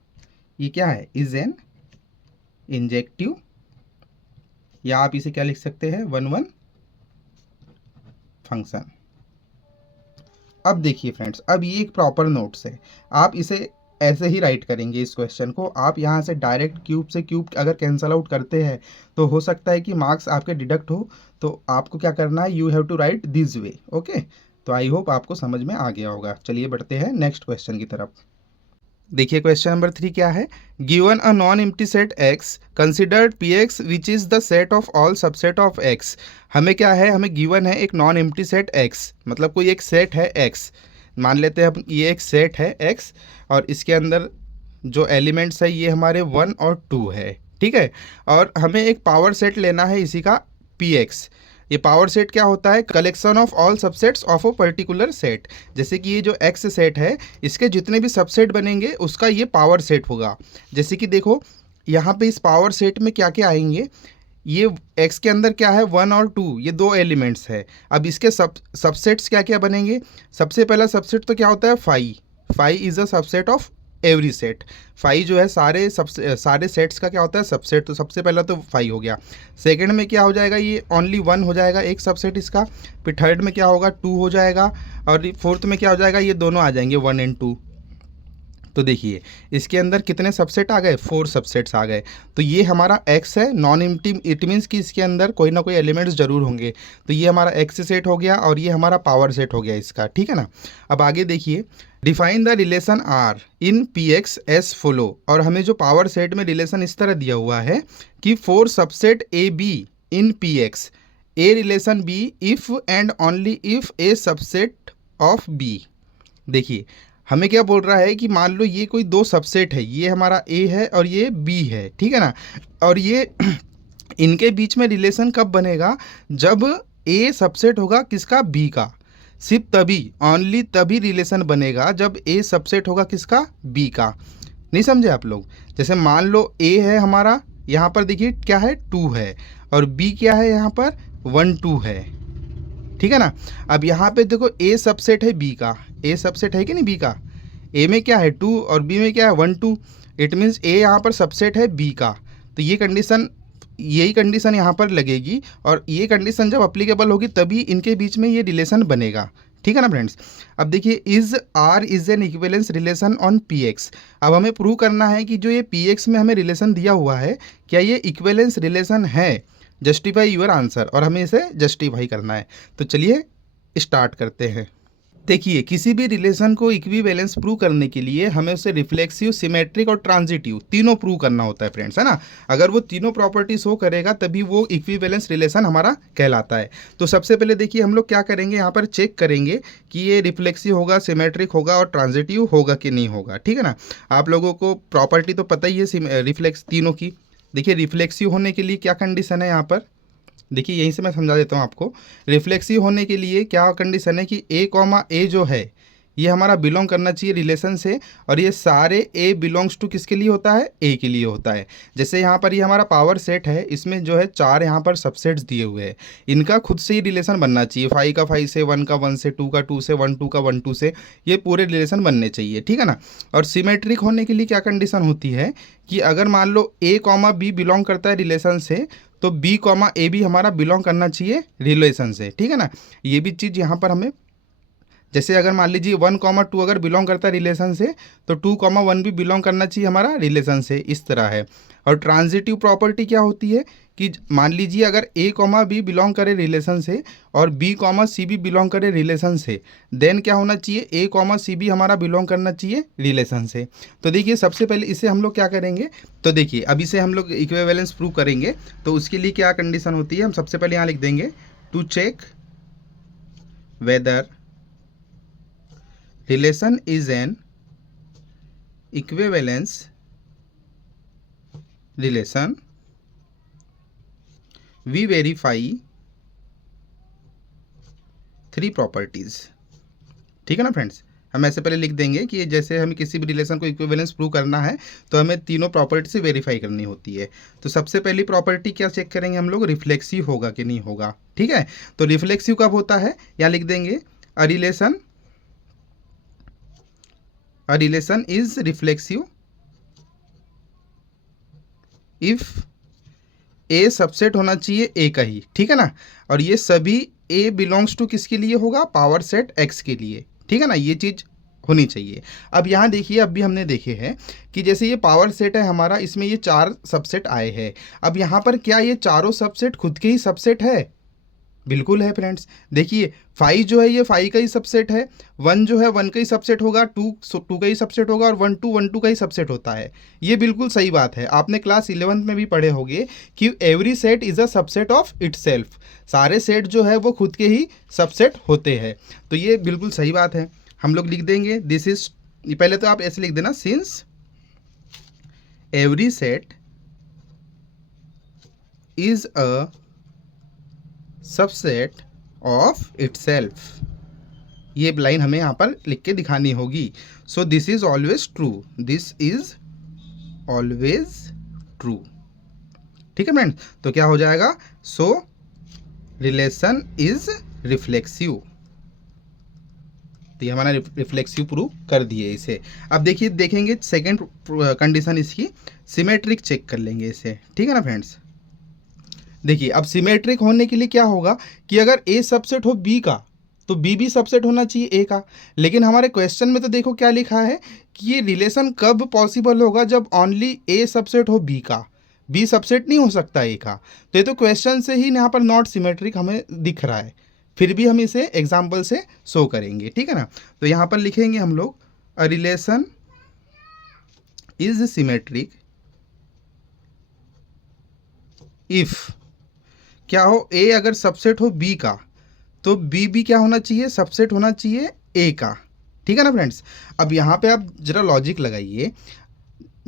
ये क्या है, इज एन इंजेक्टिव, या आप इसे क्या लिख सकते हैं, 1-1 फंक्शन। अब देखिए फ्रेंड्स, अब ये एक प्रॉपर नोट्स है, आप इसे ऐसे ही राइट करेंगे इस क्वेश्चन को। आप यहाँ से डायरेक्ट क्यूब से क्यूब अगर कैंसल आउट करते हैं तो हो सकता है कि मार्क्स आपके डिडक्ट हो, तो आपको क्या करना है, you have to write this way, okay. तो आई होप आपको समझ में आ गया होगा। चलिए बढ़ते हैं नेक्स्ट क्वेश्चन की तरफ। देखिए क्वेश्चन नंबर 3 क्या है, given a non empty set x considered px which is the set of all subset of x। हमें क्या है, हमें गिवन है एक नॉन एम्प्टी सेट x, मतलब कोई एक सेट है x, मान लेते हैं हम ये एक सेट है x, और इसके अंदर जो एलिमेंट्स है ये हमारे 1 और 2 है, ठीक है। और हमें एक पावर सेट लेना है इसी का px। ये पावर सेट क्या होता है? Collection of all subsets of a particular set. जैसे कि ये जो एक्स सेट है, इसके जितने भी सबसेट बनेंगे उसका ये पावर सेट होगा। जैसे कि देखो यहाँ पे इस पावर सेट में क्या क्या आएंगे, ये एक्स के अंदर क्या है, 1 और 2, ये दो एलिमेंट्स है। अब इसके सबसेट्स क्या क्या बनेंगे? सबसे पहला सबसेट तो क्या होता है? Phi is a subset of every set. Phi जो है सारे सेट्स का क्या होता है? सबसेट। तो सबसे पहला तो फाई हो गया। सेकंड में क्या हो जाएगा? ये ओनली 1 हो जाएगा, एक सबसेट इसका। फिर थर्ड में क्या होगा? 2 हो जाएगा। और फोर्थ में क्या हो जाएगा? ये दोनों आ जाएंगे, 1 एंड 2। तो देखिए इसके अंदर कितने सबसेट आ गए? 4 सबसेट्स आ गए। तो ये हमारा एक्स है, नॉन एम्प्टी, इट मीन्स कि इसके अंदर कोई ना कोई एलिमेंट्स जरूर होंगे। तो ये हमारा एक्स सेट हो गया और ये हमारा पावर सेट हो गया इसका, ठीक है ना। अब आगे देखिए, define the relation R in P X as follow. और हमें जो पावर सेट में रिलेशन इस तरह दिया हुआ है कि 4 subset A B in P X, A relation B if and only if A subset of B. देखिए हमें क्या बोल रहा है कि मान लो ये कोई दो सबसेट है, ये हमारा ए है और ये बी है, ठीक है ना। और ये इनके बीच में रिलेशन कब बनेगा? जब ए सबसेट होगा किसका? बी का। सिर्फ तभी, ओनली तभी रिलेशन बनेगा जब ए सबसेट होगा किसका? बी का। नहीं समझे आप लोग? जैसे मान लो ए है हमारा, यहाँ पर देखिए क्या है? 2 है। और बी क्या है? यहाँ पर 1 2 है, ठीक है ना। अब यहाँ पे देखो ए सबसेट है बी का, ए सबसेट है कि नहीं बी का? ए में क्या है? 2 और बी में क्या है? 1 2। इट मीन्स ए यहाँ पर सबसेट है बी का। तो ये कंडीशन, यही कंडीशन यहाँ पर लगेगी और ये कंडीशन जब अप्लीकेबल होगी तभी इनके बीच में ये रिलेशन बनेगा, ठीक है ना फ्रेंड्स। अब देखिए, is R is an equivalence relation on P X. अब हमें प्रूव करना है कि जो ये पी एक्स में हमें रिलेशन दिया हुआ है, क्या ये इक्विवेलेंस रिलेशन है। जस्टिफाई यूर आंसर, और हमें इसे जस्टिफाई करना है। तो चलिए स्टार्ट करते हैं। देखिए किसी भी रिलेशन को इक्विवेलेंस प्रूव करने के लिए हमें उसे रिफ्लेक्सिव, सिमेट्रिक और ट्रांजिटिव तीनों प्रूव करना होता है फ्रेंड्स, है ना। अगर वो तीनों प्रॉपर्टी शो करेगा तभी वो इक्विवेलेंस रिलेशन हमारा कहलाता है। तो सबसे पहले देखिए हम लोग क्या करेंगे, यहाँ पर चेक करेंगे कि ये रिफ्लेक्सिव होगा, सिमेट्रिक होगा और ट्रांजिटिव होगा कि नहीं होगा, ठीक है ना। आप लोगों को प्रॉपर्टी तो पता ही है रिफ्लेक्स तीनों की। देखिए रिफ्लेक्सिव होने के लिए क्या कंडीशन है यहाँ पर, देखिए यहीं से मैं समझा देता हूँ आपको। रिफ्लेक्सिव होने के लिए क्या कंडीशन है कि ए कॉमा ए जो है ये हमारा बिलोंग करना चाहिए रिलेशन से, और ये सारे ए बिलोंग्स टू किसके लिए होता है? ए के लिए होता है। जैसे यहाँ पर ये हमारा पावर सेट है, इसमें जो है 4 यहाँ पर सबसेट्स दिए हुए हैं, इनका खुद से ही रिलेशन बनना चाहिए। 5 का 5 से, 1 का 1 से, 2 का 2 से, 1 2 का 1 2 से, ये पूरे रिलेशन बनने चाहिए, ठीक है ना। और सिमेट्रिक होने के लिए क्या कंडीशन होती है कि अगर मान लो ए कॉमा बी बिलोंग करता है रिलेशन से, तो बी कॉमा ए भी हमारा बिलोंग करना चाहिए रिलेशन से, ठीक है ना। ये भी चीज़ यहाँ पर हमें, जैसे अगर मान लीजिए 1 कॉमा 2 अगर बिलोंग करता है रिलेशन से, तो 2 कॉमा 1 भी बिलोंग करना चाहिए हमारा रिलेशन से, इस तरह है। और ट्रांजिटिव प्रॉपर्टी क्या होती है कि मान लीजिए अगर ए कॉमा बी बिलोंग करे रिलेशन से और बी कॉमा सी भी बिलोंग करे रिलेशन से, देन क्या होना चाहिए? ए कॉमा सी भी हमारा बिलोंग करना चाहिए रिलेशन से। तो देखिए सबसे पहले इसे हम लोग क्या करेंगे, तो देखिए अब इसे हम लोग इक्विवेलेंस प्रूव करेंगे। तो उसके लिए क्या कंडीशन होती है, हम सबसे पहले यहाँ लिख देंगे to check whether relation is an equivalence relation, we verify 3 properties, ठीक है ना फ्रेंड्स। हम ऐसे पहले लिख देंगे कि जैसे हमें किसी भी रिलेशन को इक्विवेलेंस प्रूव करना है तो हमें तीनों प्रॉपर्टी से वेरीफाई करनी होती है। तो सबसे पहली प्रॉपर्टी क्या चेक करेंगे हम लोग, रिफ्लेक्सिव होगा कि नहीं होगा, ठीक है। तो रिफ्लेक्सिव कब होता है, यहाँ लिख देंगे a relation is reflexive if A subset होना चाहिए ए का ही, ठीक है ना। और ये सभी ए बिलोंग्स टू किसके लिए होगा? पावर सेट एक्स के लिए, ठीक है ना। ये चीज़ होनी चाहिए। अब यहाँ देखिए, अब भी हमने देखे हैं कि जैसे ये पावर सेट है हमारा, इसमें ये 4 सबसेट आए हैं। अब यहाँ पर क्या ये चारों सबसेट खुद के ही सबसेट है? बिल्कुल है फ्रेंड्स। देखिए 5 जो है ये 5 का ही सबसेट है, 1 जो है 1 का ही सबसेट होगा, 2 का ही सबसेट होगा, और 1 2 का ही सबसेट होता है। ये बिल्कुल सही बात है। आपने क्लास 11th में भी पढ़े होंगे कि every set is a subset of itself. सारे सेट जो है वो खुद के ही सबसेट होते हैं। तो ये बिल्कुल सही बात है। हम लोग लिख देंगे दिस इज, पहले तो आप ऐसे लिख देना, since every set is a subset of itself. ये लाइन हमें यहाँ पर लिख के दिखानी होगी। So this is always true, this is always true. ठीक है फ्रेंड्स, तो क्या हो जाएगा, सो रिलेशन इज रिफ्लेक्सिव। तो ये हमारा रिफ्लेक्सिव प्रूव कर दिए इसे। अब देखिए, देखेंगे सेकेंड कंडीशन इसकी, सिमेट्रिक चेक कर लेंगे इसे। ठीक है ना फ्रेंड्स, देखिए अब सिमेट्रिक होने के लिए क्या होगा कि अगर ए सबसेट हो बी का तो बी भी सबसेट होना चाहिए ए का। लेकिन हमारे क्वेश्चन में तो देखो क्या लिखा है कि ये रिलेशन कब पॉसिबल होगा, जब ओनली ए सबसेट हो बी का, बी सबसेट नहीं हो सकता ए का। तो ये तो क्वेश्चन से ही यहाँ पर नॉट सिमेट्रिक हमें दिख रहा है, फिर भी हम इसे एग्जाम्पल से शो करेंगे। ठीक है ना, तो यहाँ पर लिखेंगे हम लोग a relation is symmetric if क्या हो, ए अगर सबसेट हो बी का तो बी भी क्या होना चाहिए, सबसेट होना चाहिए ए का। ठीक है ना फ्रेंड्स, अब यहाँ पे आप जरा लॉजिक लगाइए।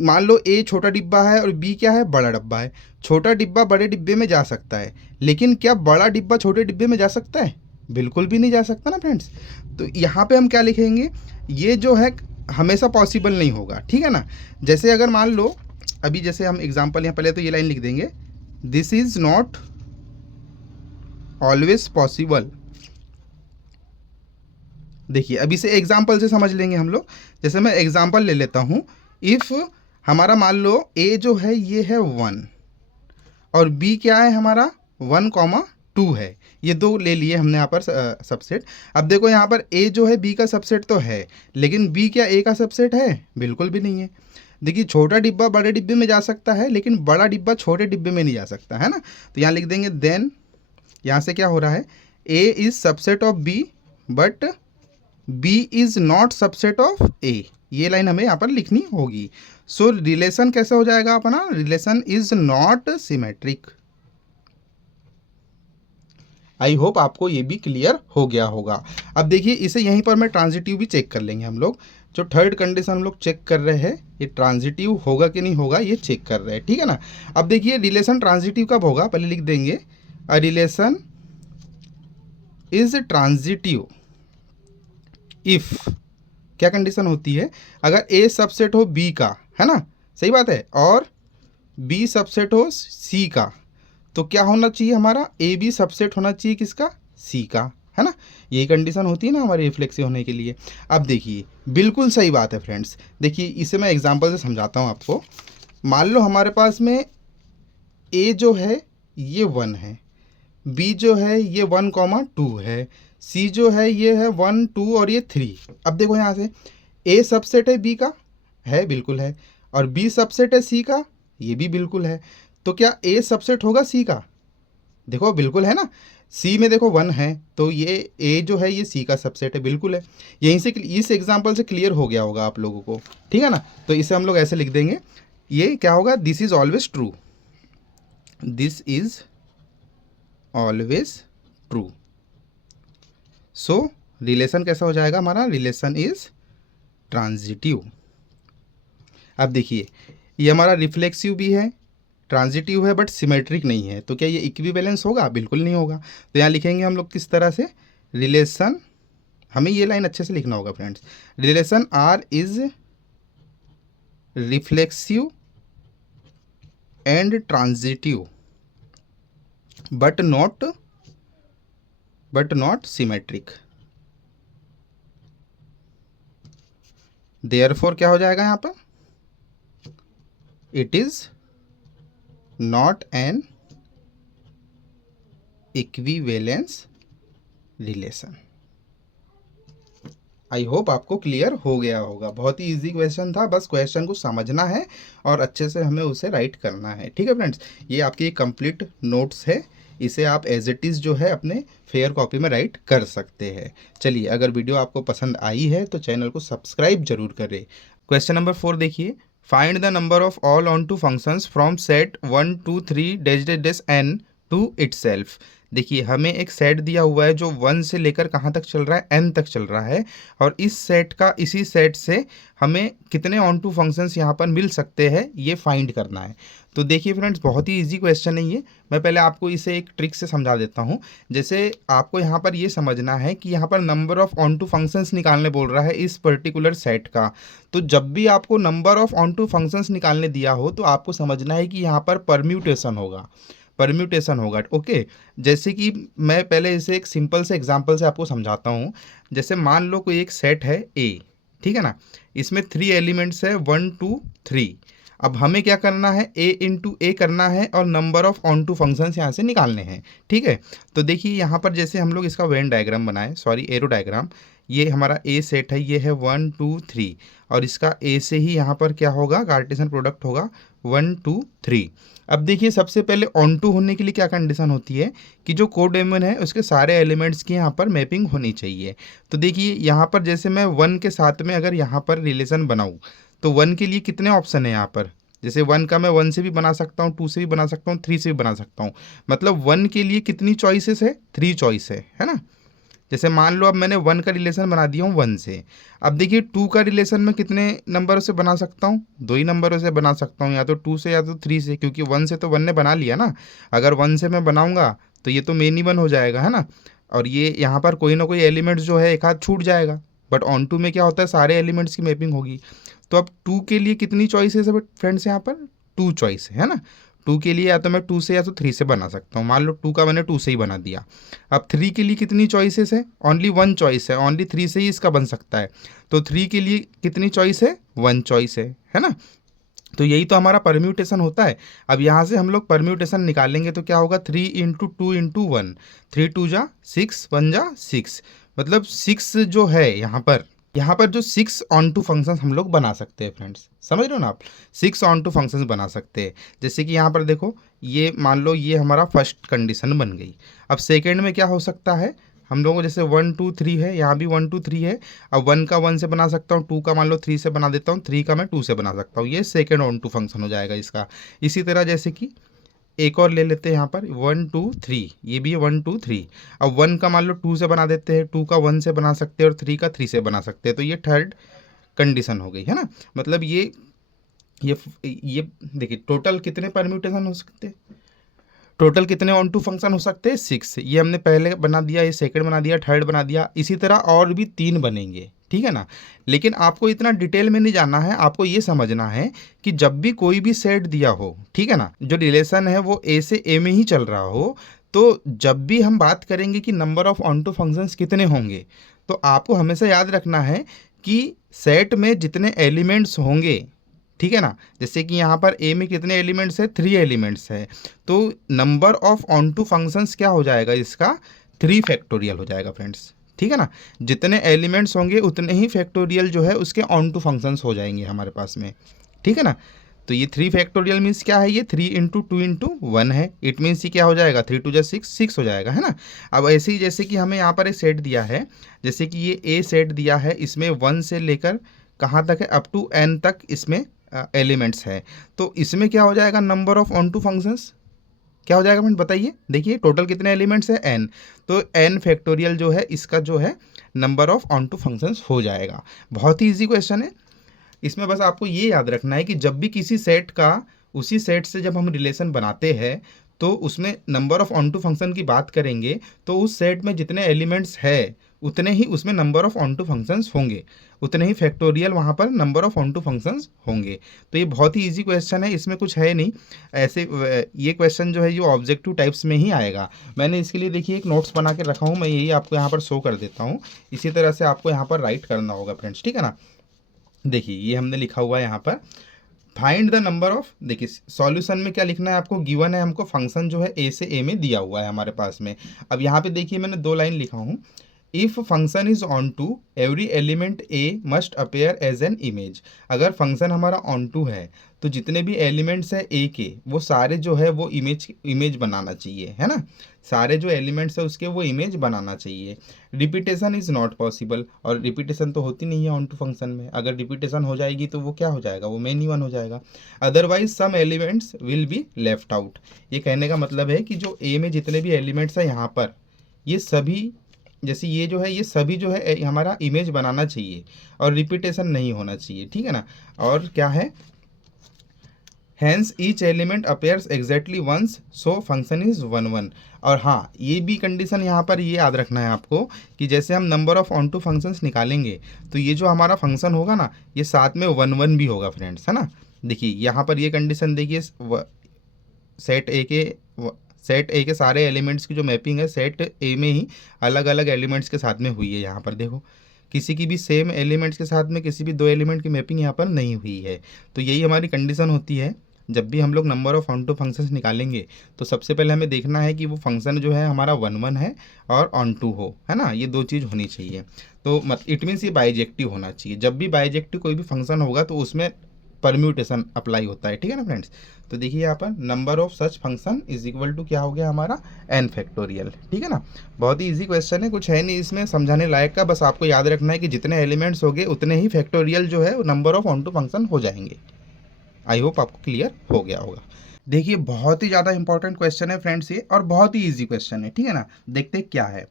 मान लो ए छोटा डिब्बा है और बी क्या है, बड़ा डिब्बा है। छोटा डिब्बा बड़े डिब्बे में जा सकता है, लेकिन क्या बड़ा डिब्बा छोटे डिब्बे में जा सकता है? बिल्कुल भी नहीं जा सकता ना फ्रेंड्स। तो यहाँ पे हम क्या लिखेंगे, ये जो है हमेशा पॉसिबल नहीं होगा। ठीक है ना, जैसे अगर मान लो अभी जैसे हम एग्जाम्पल यहाँ पहले तो ये लाइन लिख देंगे, this is not always possible. देखिए अब इसे एग्जाम्पल से समझ लेंगे हम लोग। जैसे मैं एग्जाम्पल ले लेता हूँ, इफ़ हमारा मान लो ए जो है ये है 1 और बी क्या है हमारा 1,2 है, ये दो ले लिए हमने यहाँ पर सबसेट। अब देखो यहाँ पर ए जो है बी का सबसेट तो है, लेकिन बी क्या ए का सबसेट है? बिल्कुल भी नहीं है। देखिए छोटा डिब्बा बड़े डिब्बे में जा सकता है, लेकिन बड़ा डिब्बा छोटे डिब्बे में नहीं जा सकता है ना। तो यहाँ लिख देंगे देन, यहाँ से क्या हो रहा है, A is subset of B but B is not subset of A. ये लाइन हमें यहाँ पर लिखनी होगी। सो रिलेशन कैसे हो जाएगा अपना, relation is not symmetric. I hope आपको ये भी क्लियर हो गया होगा। अब देखिए इसे यहीं पर मैं ट्रांजिटिव भी चेक कर लेंगे हम लोग। जो थर्ड कंडीशन हम लोग चेक कर रहे हैं, ये ट्रांजिटिव होगा कि नहीं होगा ये चेक कर रहे हैं। ठीक है ना, अब देखिए रिलेशन ट्रांजिटिव कब होगा, पहले लिख देंगे a relation is transitive if, क्या कंडीशन होती है, अगर ए सबसेट हो बी का, है ना, सही बात है, और बी सबसेट हो सी का, तो क्या होना चाहिए हमारा, ए बी सबसेट होना चाहिए किसका, सी का, है ना। यही कंडीशन होती है ना हमारी रिफ्लेक्सिव होने के लिए। अब देखिए बिल्कुल सही बात है फ्रेंड्स। देखिए इसे मैं एग्जांपल से समझाता हूँ आपको। मान लो हमारे पास में ए जो है ये 1 है, बी जो है ये 1,2 है, सी जो है ये है 1 2 और ये 3। अब देखो यहाँ से ए सबसेट है बी का, है, बिल्कुल है, और बी सबसेट है सी का, ये भी बिल्कुल है। तो क्या ए सबसेट होगा सी का? देखो बिल्कुल है ना। सी में देखो 1 है, तो ये ए जो है ये सी का सबसेट है, बिल्कुल है। यहीं से इस एग्जांपल से क्लियर हो गया होगा आप लोगों को। ठीक है ना, तो इसे हम लोग ऐसे लिख देंगे, ये क्या होगा, this is always true, this is always true. So relation कैसा हो जाएगा हमारा, रिलेशन इज ट्रांजिटिव। अब देखिए ये हमारा रिफ्लेक्सिव भी है, ट्रांजिटिव है, बट सिमेट्रिक नहीं है। तो क्या ये इक्विवेलेंस होगा? बिल्कुल नहीं होगा। तो यहाँ लिखेंगे हम लोग किस तरह से, रिलेशन, हमें ये लाइन अच्छे से लिखना होगा friends, relation R is reflexive and transitive but not symmetric. Therefore क्या हो जाएगा यहाँ पर, it is not an equivalence relation. I hope आपको क्लियर हो गया होगा। बहुत ही इजी क्वेश्चन था, बस क्वेश्चन को समझना है और अच्छे से हमें उसे राइट करना है। ठीक है फ्रेंड्स, ये आपकी कंप्लीट नोट्स है, इसे आप एज इट इज़ जो है अपने फेयर कॉपी में राइट कर सकते हैं। चलिए, अगर वीडियो आपको पसंद आई है तो चैनल को सब्सक्राइब जरूर करें। क्वेश्चन नंबर 4 देखिए, find the number of all onto functions from set 1 2 3 dash dash dash n to itself. देखिए हमें एक सेट दिया हुआ है जो 1 से लेकर कहाँ तक चल रहा है, n तक चल रहा है, और इसी सेट से हमें कितने ऑन टू फंक्शंस यहाँ पर मिल सकते हैं ये फाइंड करना है। तो देखिए फ्रेंड्स, बहुत ही इजी क्वेश्चन है ये। मैं पहले आपको इसे एक ट्रिक से समझा देता हूँ। जैसे आपको यहाँ पर ये समझना है कि यहाँ पर number of onto functions निकालने बोल रहा है इस पर्टिकुलर सेट का। तो जब भी आपको number of onto functions निकालने दिया हो तो आपको समझना है कि यहाँ पर परम्यूटेशन होगा। ओके, जैसे कि मैं पहले इसे एक सिंपल से एग्जांपल से आपको समझाता हूँ। जैसे मान लो कोई एक सेट है ए, ठीक है ना, इसमें 3 एलिमेंट्स है 1 2 3। अब हमें क्या करना है, ए इंटू ए करना है और number of onto functions यहाँ से निकालने हैं। ठीक है, तो देखिए यहाँ पर जैसे हम लोग इसका वेन डायग्राम बनाए, सॉरी एरो डायग्राम, ये हमारा ए सेट है, ये है 1 2 3, और इसका ए से ही यहाँ पर क्या होगा, कार्टेशियन प्रोडक्ट होगा 1 2 3। अब देखिए सबसे पहले ऑन टू होने के लिए क्या कंडीशन होती है कि जो कोडोमेन है उसके सारे एलिमेंट्स की यहाँ पर मैपिंग होनी चाहिए। तो देखिए यहाँ पर जैसे मैं 1 के साथ में अगर यहाँ पर रिलेशन बनाऊँ तो 1 के लिए कितने ऑप्शन है यहाँ पर, जैसे 1 का मैं 1 से भी बना सकता हूँ, 2 से भी बना सकता हूँ, 3 से भी बना सकता हूँ। मतलब 1 के लिए कितनी चॉइसेस है, 3 चॉइस है ना। जैसे मान लो अब मैंने 1 का रिलेशन बना दिया हूँ 1 से। अब देखिए 2 का रिलेशन मैं कितने नंबरों से बना सकता हूँ, 2 ही नंबरों से बना सकता हूँ, या तो 2 से या तो 3 से, क्योंकि 1 से तो 1 ने बना लिया ना। अगर 1 से मैं बनाऊंगा तो ये तो मेन ही 1 हो जाएगा, है ना। और ये यहाँ पर कोई ना कोई एलिमेंट्स जो है एक हाथ छूट जाएगा, बट ऑन टू में क्या होता है, सारे एलिमेंट्स की मैपिंग होगी। तो अब 2 के लिए कितनी चॉइसेस है फ्रेंड्स, यहाँ पर 2 चॉइस है ना। 2 के लिए या तो मैं 2 से या तो 3 से बना सकता हूँ। मान लो 2 का मैंने 2 से ही बना दिया। अब 3 के लिए कितनी चॉइसेस है, ओनली 1 चॉइस है, ओनली 3 से ही इसका बन सकता है। तो 3 के लिए कितनी चॉइस है, 1 चॉइस है ना। तो यही तो हमारा परम्यूटेशन होता है। अब यहाँ से हम लोग परम्यूटेशन निकालेंगे तो क्या होगा, 3 इंटू 2 इंटू 1, 3 2 जा 6, 1 जा 6, मतलब 6 जो है यहाँ पर जो 6 ऑन टू फंक्शंस हम लोग बना सकते हैं फ्रेंड्स, समझ रहे हो ना आप, 6 ऑन टू फंक्शंस बना सकते हैं। जैसे कि यहाँ पर देखो, ये मान लो ये हमारा फर्स्ट कंडीशन बन गई। अब सेकेंड में क्या हो सकता है, हम लोगों को जैसे 1 2 3 है, यहाँ भी 1 2 3 है। अब 1 का 1 से बना सकता हूँ, 2 का मान लो 3 से बना देता हूँ, 3 का मैं 2 से बना सकता हूँ, ये सेकेंड ऑन टू फंक्शन हो जाएगा इसका। इसी तरह जैसे कि एक और ले लेते हैं यहाँ पर 1 2 3, ये भी है 1 2 3। अब 1 का मान लो 2 से बना देते हैं, 2 का 1 से बना सकते हैं और 3 का 3 से बना सकते हैं। तो ये थर्ड कंडीशन हो गई, है ना। मतलब ये देखिए टोटल कितने परम्यूटेशन हो सकते हैं, टोटल कितने ऑन टू फंक्शन हो सकते हैं, 6। ये हमने पहले बना दिया, ये सेकंड बना दिया, थर्ड बना दिया, इसी तरह और भी 3 बनेंगे, ठीक है ना। लेकिन आपको इतना डिटेल में नहीं जानना है, आपको ये समझना है कि जब भी कोई भी सेट दिया हो, ठीक है ना, जो रिलेशन है वो ए से ए में ही चल रहा हो, तो जब भी हम बात करेंगे कि number of onto functions कितने होंगे, तो आपको हमेशा याद रखना है कि सेट में जितने एलिमेंट्स होंगे, ठीक है ना, जैसे कि यहाँ पर ए में कितने एलिमेंट्स है, 3 एलिमेंट्स है, तो number of onto functions क्या हो जाएगा इसका, 3 फैक्टोरियल हो जाएगा फ्रेंड्स, ठीक है ना। जितने एलिमेंट्स होंगे उतने ही फैक्टोरियल जो है उसके ऑन टू फंक्शंस हो जाएंगे हमारे पास में, ठीक है ना। तो ये 3 फैक्टोरियल मीन्स क्या है, ये 3 इंटू 2 इंटू 1 है। इट मीन्स ये क्या हो जाएगा, 3 2 जा 6, 6 हो जाएगा, है ना। अब ऐसे ही जैसे कि हमें यहाँ पर एक सेट दिया है, जैसे कि ये ए सेट दिया है, इसमें 1 से लेकर कहाँ तक है, अप टू n तक इसमें एलिमेंट्स है। तो इसमें क्या हो जाएगा, number of onto functions क्या हो जाएगा फ्रेंड, बताइए। देखिए टोटल कितने एलिमेंट्स है, n, तो n फैक्टोरियल जो है इसका जो है number of onto functions हो जाएगा। बहुत ही इजी क्वेश्चन है। इसमें बस आपको ये याद रखना है कि जब भी किसी सेट का, उसी सेट से जब हम रिलेशन बनाते हैं तो उसमें number of onto function की बात करेंगे तो उस सेट में जितने एलिमेंट्स है उतने ही उसमें number of onto functions होंगे, उतने ही फैक्टोरियल वहाँ पर number of onto functions होंगे। तो ये बहुत ही इजी क्वेश्चन है, इसमें कुछ है नहीं ऐसे। ये क्वेश्चन जो है ये ऑब्जेक्टिव टाइप्स में ही आएगा। मैंने इसके लिए देखिए एक नोट्स बना के रखा हूँ, मैं यही आपको यहाँ पर शो कर देता हूँ। इसी तरह से आपको यहाँ पर राइट करना होगा फ्रेंड्स, ठीक है ना। देखिए ये हमने लिखा हुआ है यहाँ पर, फाइंड द नंबर ऑफ, देखिए सॉल्यूशन में क्या लिखना है आपको, गिवन है हमको फंक्शन जो है ए से ए में दिया हुआ है हमारे पास में। अब यहाँ पे देखिए मैंने 2 लाइन लिखा हूँ, if function is onto every element a must appear as an image. अगर फंक्शन हमारा ऑन टू है तो जितने भी एलिमेंट्स है ए के वो सारे जो है वो इमेज बनाना चाहिए, है ना। सारे जो एलिमेंट्स है उसके वो इमेज बनाना चाहिए। रिपीटेशन इज नॉट पॉसिबल, और रिपीटेशन तो होती नहीं है ऑन टू फंक्शन में। अगर रिपीटेशन हो जाएगी तो वो क्या हो जाएगा, वो मेन वन हो जाएगा। Otherwise some elements will be left out. ये कहने का मतलब है कि जो ए में जितने भी एलिमेंट्स है यहाँ पर ये सभी, जैसे ये जो है ये सभी जो है हमारा इमेज बनाना चाहिए और रिपीटेशन नहीं होना चाहिए, ठीक है ना। और क्या है, hence each element appears exactly once so function is one one. और हाँ, ये भी कंडीशन यहाँ पर ये याद रखना है आपको कि जैसे हम number of onto functions निकालेंगे तो ये जो हमारा फंक्शन होगा ना ये साथ में वन वन भी होगा फ्रेंड्स, है ना। देखिए यहाँ पर ये कंडीशन देखिए, सेट ए के सारे एलिमेंट्स की जो मैपिंग है सेट ए में ही अलग अलग एलिमेंट्स के साथ में हुई है। यहाँ पर देखो किसी की भी सेम एलिमेंट्स के साथ में किसी भी दो एलिमेंट की मैपिंग यहाँ पर नहीं हुई है। तो यही हमारी कंडीशन होती है जब भी हम लोग number of onto functions निकालेंगे तो सबसे पहले हमें देखना है कि वो फंक्शन जो है हमारा वन वन है और ऑन टू हो, है ना। ये दो चीज़ होनी चाहिए। तो इट मीन्स ये बाइजेक्टिव होना चाहिए। जब भी बाइजेक्टिव कोई भी फंक्शन होगा तो उसमें परम्यूटेशन अप्लाई होता है, ठीक है ना फ्रेंड्स। तो देखिए यहाँ पर number of such function is equal to क्या हो गया हमारा n फैक्टोरियल, ठीक है ना। बहुत ही इजी क्वेश्चन है, कुछ है नहीं इसमें समझाने लायक का। बस आपको याद रखना है कि जितने एलिमेंट्स होंगे उतने ही फैक्टोरियल जो है number of onto function हो जाएंगे। आई होप आपको क्लियर हो गया होगा। देखिए बहुत ही ज़्यादा इंपॉर्टेंट क्वेश्चन है फ्रेंड्स ये, और बहुत ही इजी क्वेश्चन है, ठीक है ना। देखते क्या है।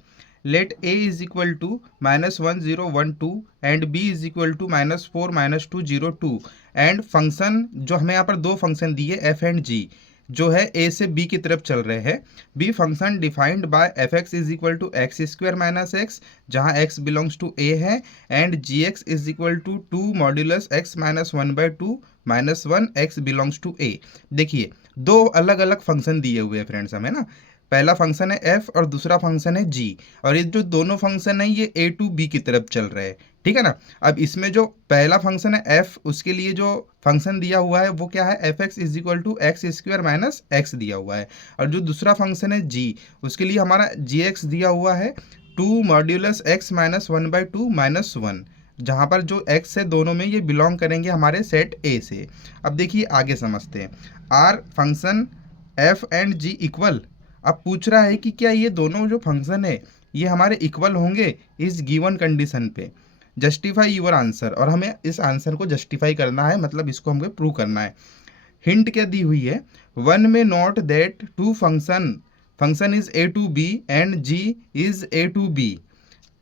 Let a is equal to -1012 and b is equal to -4 -202 and function जो हमें यहाँ पर दो फंक्शन दिए f एंड g जो है a से b की तरफ चल रहे हैं। b function defined by f x is equal to x square minus x जहाँ x बिलोंग्स टू a है and g x is equal to 2 modulus x -1/2 -1 x belongs to a। देखिए दो अलग अलग फंक्शन दिए हुए हैं फ्रेंड्स हमें ना। पहला फंक्शन है f और दूसरा फंक्शन है g, और ये जो दोनों फंक्शन है ये a टू b की तरफ चल रहे हैं, ठीक है ना। अब इसमें जो पहला फंक्शन है f उसके लिए जो फंक्शन दिया हुआ है वो क्या है f x is equal to x square minus x दिया हुआ है, और जो दूसरा फंक्शन है g उसके लिए हमारा जी एक्स दिया हुआ है 2 मॉड्यूलस x -1/2 -1, जहाँ पर जो x है दोनों में ये बिलोंग करेंगे हमारे सेट a से। अब देखिए आगे समझते हैं। Are function f and g equal. अब पूछ रहा है कि क्या ये दोनों जो फंक्शन है ये हमारे इक्वल होंगे इस गिवन कंडीशन पे। जस्टिफाई यूर आंसर, और हमें इस आंसर को जस्टिफाई करना है, मतलब इसको हमें प्रूव करना है। हिंट क्या दी हुई है, वन में note that two function is a to b and g is a to b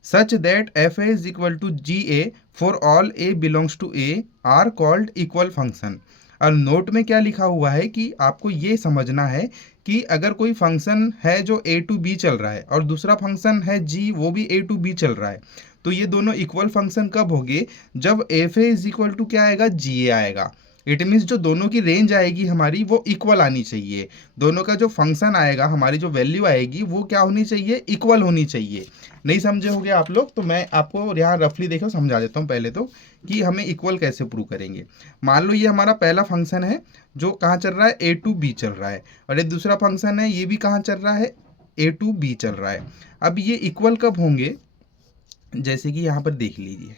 such that fa is equal to ga for all a belongs to a are called equal function। और note में क्या लिखा हुआ है कि आपको ये समझना है कि अगर कोई फंक्शन है जो a टू b चल रहा है और दूसरा फंक्शन है g वो भी a टू b चल रहा है, तो ये दोनों इक्वल फंक्शन कब होंगे, जब fa इज इक्वल टू क्या आएगा, ga आएगा। इट मीन्स जो दोनों की रेंज आएगी हमारी वो इक्वल आनी चाहिए। दोनों का जो फंक्शन आएगा, हमारी जो वैल्यू आएगी वो क्या होनी चाहिए, इक्वल होनी चाहिए। नहीं समझे होंगे आप लोग तो मैं आपको यहाँ रफली देखो समझा देता हूँ पहले तो कि हमें इक्वल कैसे प्रूव करेंगे। मान लो ये हमारा पहला फंक्शन है जो कहाँ चल रहा है, ए टू बी चल रहा है, और ये दूसरा फंक्शन है ये भी कहाँ चल रहा है, ए टू बी चल रहा है। अब ये इक्वल कब होंगे, जैसे कि यहाँ पर देख लीजिए।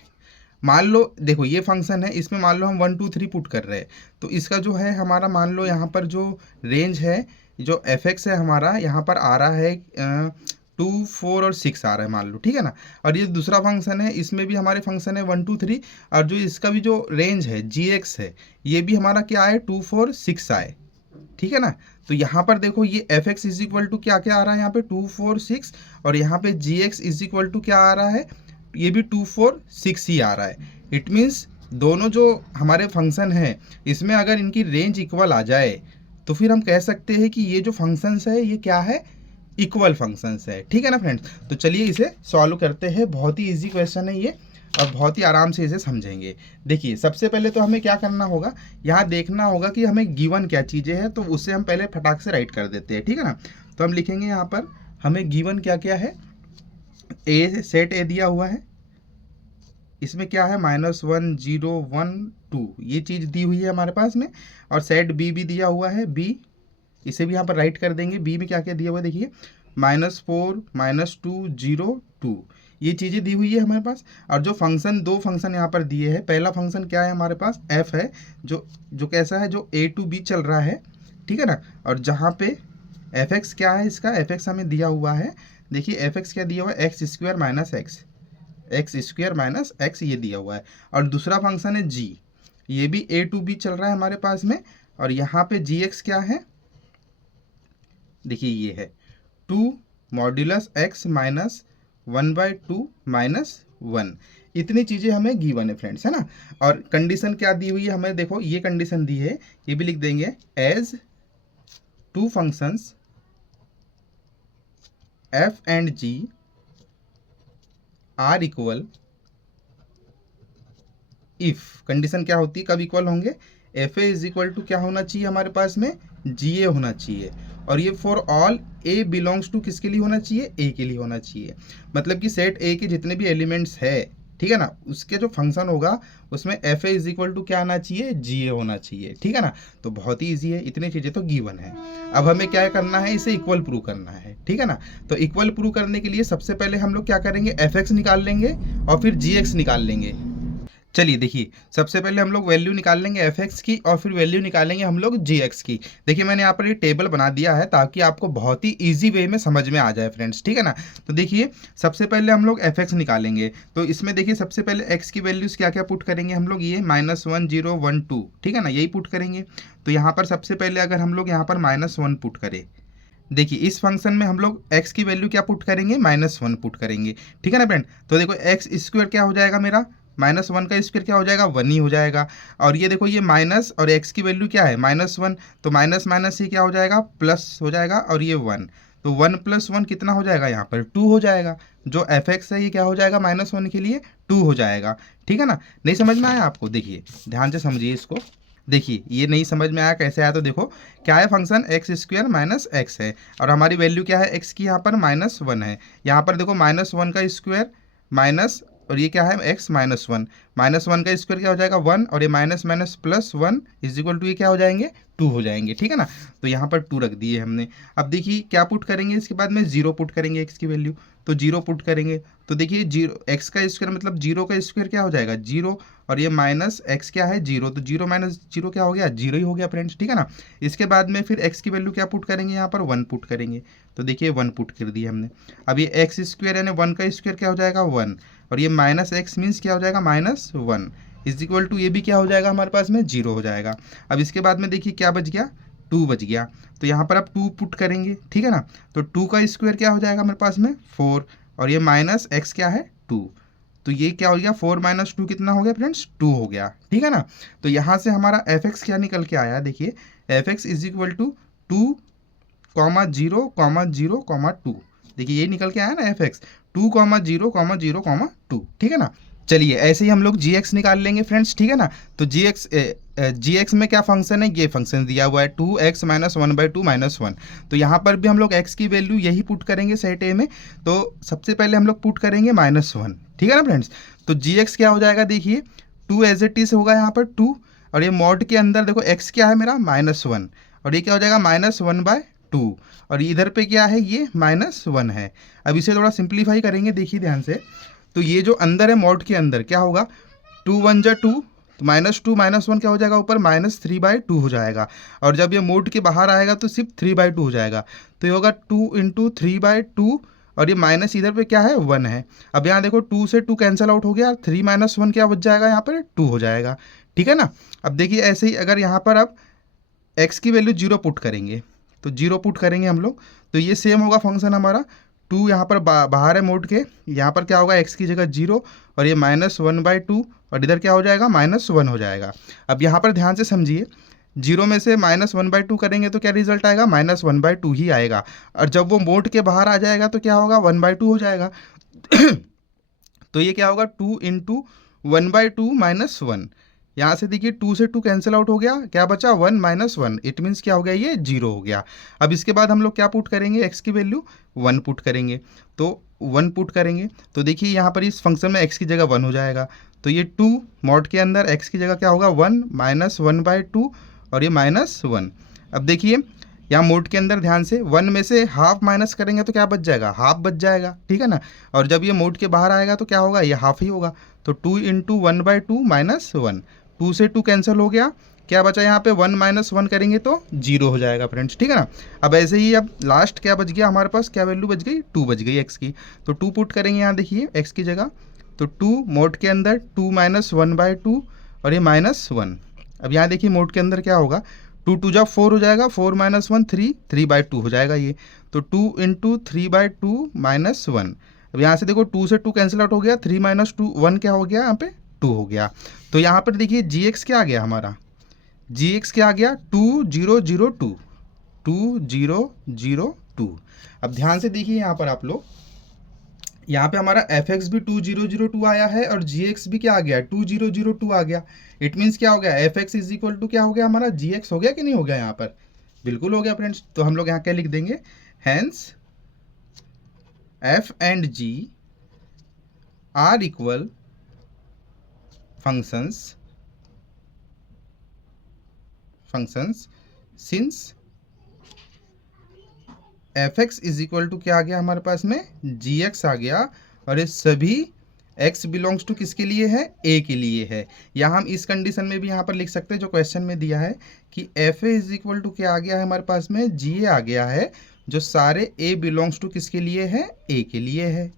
मान लो देखो ये फंक्शन है, इसमें मान लो हम 1 2 3 पुट कर रहे हैं, तो इसका जो है हमारा मान लो यहाँ पर जो रेंज है, जो एफ एक्स है हमारा यहाँ पर आ रहा है 2 4 और 6 आ रहा है मान लो, ठीक है ना। और ये दूसरा फंक्शन है, इसमें भी हमारे फंक्शन है 1 2 3, और जो इसका भी जो रेंज है जी एक्स है ये भी हमारा क्या है 2 4 6 आए, ठीक है ना। तो यहाँ पर देखो ये f x is equal to क्या क्या आ रहा है यहाँ पे 2 4 6, और यहाँ पे जी एक्स इज इक्वल टू क्या आ रहा है, ये भी 2 4 6 ही आ रहा है। इट मीन्स दोनों जो हमारे फंक्शन हैं इसमें अगर इनकी रेंज इक्वल आ जाए तो फिर हम कह सकते हैं कि ये जो फंक्शंस है ये क्या है, इक्वल फंक्शंस है, ठीक है ना फ्रेंड्स। तो चलिए इसे सॉल्व करते हैं। बहुत ही इजी क्वेश्चन है ये और बहुत ही आराम से इसे समझेंगे। देखिए सबसे पहले तो हमें क्या करना होगा, यहाँ देखना होगा कि हमें गिवन क्या चीज़ें हैं, तो उससे हम पहले फटाक से राइट कर देते हैं, ठीक है ना। तो हम लिखेंगे यहाँ पर हमें गिवन क्या क्या है, ए सेट ए दिया हुआ है, इसमें क्या है -1 0 1 2 ये चीज़ दी हुई है हमारे पास में, और सेट बी भी दिया हुआ है बी, इसे भी यहाँ पर राइट कर देंगे। बी में क्या क्या दिया हुआ है देखिए, -4 -2 0 2, ये चीज़ें दी हुई है हमारे पास। और जो फंक्शन, दो फंक्शन यहाँ पर दिए हैं। पहला फंक्शन क्या है हमारे पास, एफ है, जो जो कैसा है, जो ए टू बी चल रहा है, ठीक है ना। और जहाँ पे एफ एक्स क्या है, इसका एफ एक्स हमें दिया हुआ है, देखिए एफ एक्स क्या दिया हुआ है, x square minus x, x square minus x ये दिया हुआ है। और दूसरा फंक्शन है जी, ये भी ए टू बी चल रहा है हमारे पास में। और यहाँ पे जी एक्स क्या है, देखिए ये है 2 मॉड्यूलस एक्स माइनस 1/2 माइनस 1। इतनी चीज़ें हमें गिवन है फ्रेंड्स, है ना। और कंडीशन क्या दी हुई है हमें, देखो ये कंडीशन दी है, ये भी लिख देंगे, as two functions f and g are equal, if condition क्या होती है, कब इक्वल होंगे, f a is equal to क्या होना चाहिए हमारे पास में, जी ए होना चाहिए। और ये for all a belongs to किसके लिए होना चाहिए, ए के लिए होना चाहिए। मतलब कि सेट ए के जितने भी एलिमेंट्स है, ठीक है ना, उसके जो फंक्शन होगा उसमें f a is equal to क्या आना चाहिए, जी ए होना चाहिए, ठीक है ना। तो बहुत ही ईजी है, इतनी चीज़ें तो गिवन है। अब हमें क्या करना है, इसे इक्वल प्रूव करना है, ठीक है ना। तो इक्वल प्रूव करने के लिए सबसे पहले हम लोग क्या करेंगे, एफ एक्स निकाल लेंगे और फिर जी एक्स निकाल लेंगे। चलिए देखिए, सबसे पहले हम लोग वैल्यू निकाल लेंगे एफ एक्स की और फिर वैल्यू निकालेंगे हम लोग जी एक्स की। देखिए मैंने यहाँ पर ये टेबल बना दिया है ताकि आपको बहुत ही इजी वे में समझ में आ जाए फ्रेंड्स, ठीक है ना। तो देखिए सबसे पहले हम लोग एफ एक्स निकालेंगे। तो इसमें देखिए सबसे पहले एक्स की वैल्यूज़ क्या क्या पुट करेंगे हम लोग, ये -1 0 1 2, ठीक है ना, यही पुट करेंगे। तो यहाँ पर सबसे पहले अगर हम लोग यहाँ पर -1 पुट करें, देखिए इस फंक्शन में हम लोग x की वैल्यू क्या पुट करेंगे, -1 पुट करेंगे, ठीक है ना फ्रेंड। तो देखो एक्स स्क्वायर क्या हो जाएगा मेरा, -1 का स्क्वायर क्या हो जाएगा, 1 ही हो जाएगा। और ये देखो ये माइनस और x की वैल्यू क्या है, -1, तो माइनस माइनस ये क्या हो जाएगा, प्लस हो जाएगा। और ये 1, तो 1 + 1 कितना हो जाएगा, यहाँ पर 2 हो जाएगा। जो एफ एक्स है ये क्या हो जाएगा, -1 के लिए 2 हो जाएगा, ठीक है ना। नहीं समझ में आया आपको, देखिए ध्यान से समझिए इसको। देखिए ये नहीं समझ में आया कैसे आया, तो देखो क्या है, function x square minus x है और हमारी वैल्यू क्या है, एक्स की यहाँ पर -1 है। यहाँ पर देखो -1 का स्क्वायर माइनस, और ये क्या है, एक्स -1, -1 का स्क्वायर क्या हो जाएगा 1, और ये minus minus +1 is equal to ये क्या हो जाएंगे, 2 हो जाएंगे, ठीक है ना। तो यहाँ पर 2 रख दिए हमने। अब देखिए क्या पुट करेंगे, इसके बाद में 0 पुट करेंगे एक्स की वैल्यू, तो 0 पुट करेंगे। तो देखिए 0 एक्स का स्क्वायर मतलब 0 का स्क्वायर क्या हो जाएगा, 0, और ये माइनस एक्स क्या है, 0, तो 0 माइनस 0 क्या हो गया, 0 ही हो गया फ्रेंड्स, ठीक है ना। इसके बाद में फिर एक्स की वैल्यू क्या पुट करेंगे, यहाँ पर 1 पुट करेंगे। तो देखिए 1 पुट कर दिया हमने। अब ये एक्स स्क्वायर यानी 1 का स्क्वायर क्या हो जाएगा 1, और ये माइनस एक्स मीन्स क्या हो जाएगा -1 इज इक्वल टू ये भी क्या हो जाएगा हमारे पास में 0 हो जाएगा। अब इसके बाद में देखिए क्या बच गया, 2 बच गया। तो यहाँ पर आप 2 पुट करेंगे, ठीक है ना। तो 2 का स्क्वायर क्या हो जाएगा हमारे पास में 4, और ये माइनस एक्स क्या है 2, तो ये क्या हो गया 4 - 2 कितना हो गया फ्रेंड्स, 2 हो गया, ठीक है ना। तो यहाँ से हमारा एफ एक्स क्या निकल के आया, देखिए f x is equal to 2, 0, 0, 2, देखिए ये निकल के आया ना एफ एक्स 2, 0, 0, 2, ठीक है ना। चलिए ऐसे ही हम लोग जी एक्स निकाल लेंगे फ्रेंड्स, ठीक है ना। तो जी एक्स में क्या फंक्शन है, ये फंक्शन दिया हुआ है 2x - 1/2 - 1। तो यहाँ पर भी हम लोग x की वैल्यू यही पुट करेंगे सेट ए में। तो सबसे पहले हम लोग पुट करेंगे -1, ठीक है ना फ्रेंड्स। तो जी एक्स क्या हो जाएगा, देखिए 2 एज इट इज होगा यहाँ पर 2, और ये मॉड के अंदर देखो x क्या है मेरा -1, और ये क्या हो जाएगा -1/2, और इधर पे क्या है, ये -1 है। अब इसे थोड़ा सिंप्लीफाई करेंगे, देखिए ध्यान से। तो ये जो अंदर है मॉड के अंदर क्या होगा, 2 1 जा 2, तो -2 -1 क्या हो जाएगा ऊपर, -3/2 हो जाएगा। और जब ये मोड के बाहर आएगा तो सिर्फ 3/2 हो जाएगा। तो ये होगा 2 × 3/2, और ये माइनस इधर पे क्या है 1 है। अब यहाँ देखो 2 से 2 कैंसिल आउट हो गया, 3 - 1 क्या बच जाएगा यहाँ पर 2 हो जाएगा, ठीक है ना। अब देखिए ऐसे ही अगर यहाँ पर अब x की वैल्यू 0 पुट करेंगे, तो 0 पुट करेंगे हम लोग, तो ये सेम होगा फंक्शन हमारा 2 यहाँ पर बाहर है मोड के, यहाँ पर क्या होगा x की जगह 0, और ये -1/2, और इधर क्या हो जाएगा -1 हो जाएगा। अब यहाँ पर ध्यान से समझिए, 0 में से -1/2 करेंगे तो क्या रिजल्ट आएगा, -1/2 ही आएगा। और जब वो मोड के बाहर आ जाएगा तो क्या होगा 1/2 हो जाएगा। तो ये क्या होगा 2 × 1/2 - 1, यहाँ से देखिए 2 से 2 कैंसिल आउट हो गया, क्या बचा 1 - 1, इट मीन्स क्या हो गया, ये 0 हो गया। अब इसके बाद हम लोग क्या पुट करेंगे, x की वैल्यू 1 पुट करेंगे। तो 1 पुट करेंगे तो देखिए यहाँ पर इस फंक्शन में x की जगह 1 हो जाएगा। तो ये 2 मॉड के अंदर x की जगह क्या होगा 1 - 1/2, और ये -1। अब देखिए यहाँ मोड के अंदर ध्यान से 1 में से हाफ माइनस करेंगे तो क्या बच जाएगा, हाफ बच जाएगा, ठीक है ना। और जब ये मोड के बाहर आएगा तो क्या होगा, ये हाफ ही होगा। तो 2 इंटू 1/2 माइनस 1, 2 से 2 कैंसिल हो गया, क्या बचा यहाँ पे 1 माइनस 1 करेंगे तो 0 हो जाएगा फ्रेंड्स, ठीक है ना। अब ऐसे ही अब लास्ट क्या बच गया हमारे पास, क्या वैल्यू बच गई, 2 बच गई एक्स की। तो 2 पुट करेंगे यहाँ, देखिए एक्स की जगह, तो 2 मोड के अंदर 2 माइनस 1/2 और ये माइनस 1। अब यहाँ देखिए मोड के अंदर क्या होगा, 2 2 जा 4 हो जाएगा, 4 माइनस 1 3, 3/2 हो जाएगा ये। तो 2 इंटू 3/2 माइनस 1। अब यहाँ से देखो 2 से 2 कैंसिल आउट हो गया, 3 माइनस 2 1 क्या हो गया यहाँ पे, 2 हो गया। तो यहाँ पर देखिए जी एक्स क्या आ गया हमारा, जी एक्स क्या आ गया, 2002, 2002। अब ध्यान से देखिए यहाँ पर आप लोग, यहाँ पे हमारा एफ एक्स भी 2002 आया है और जी एक्स भी क्या आ गया, 2002 आ गया। इट मीन्स क्या हो गया, f x is equal to क्या हो गया हमारा, जी एक्स हो गया कि नहीं हो गया यहाँ पर, बिल्कुल हो गया फ्रेंड्स। तो हम लोग यहाँ क्या लिख देंगे, hence f and g are equal functions since f x is equal to क्या आ गया हमारे पास में, जी एक्स आ गया, और ये सभी x बिलोंग्स टू किसके लिए है, a के लिए है। या हम इस कंडीशन में भी यहाँ पर लिख सकते हैं जो क्वेश्चन में दिया है कि f a is equal to क्या आ गया है हमारे पास में, जी ए आ गया है, जो सारे a बिलोंग्स टू किसके लिए है, a के लिए है।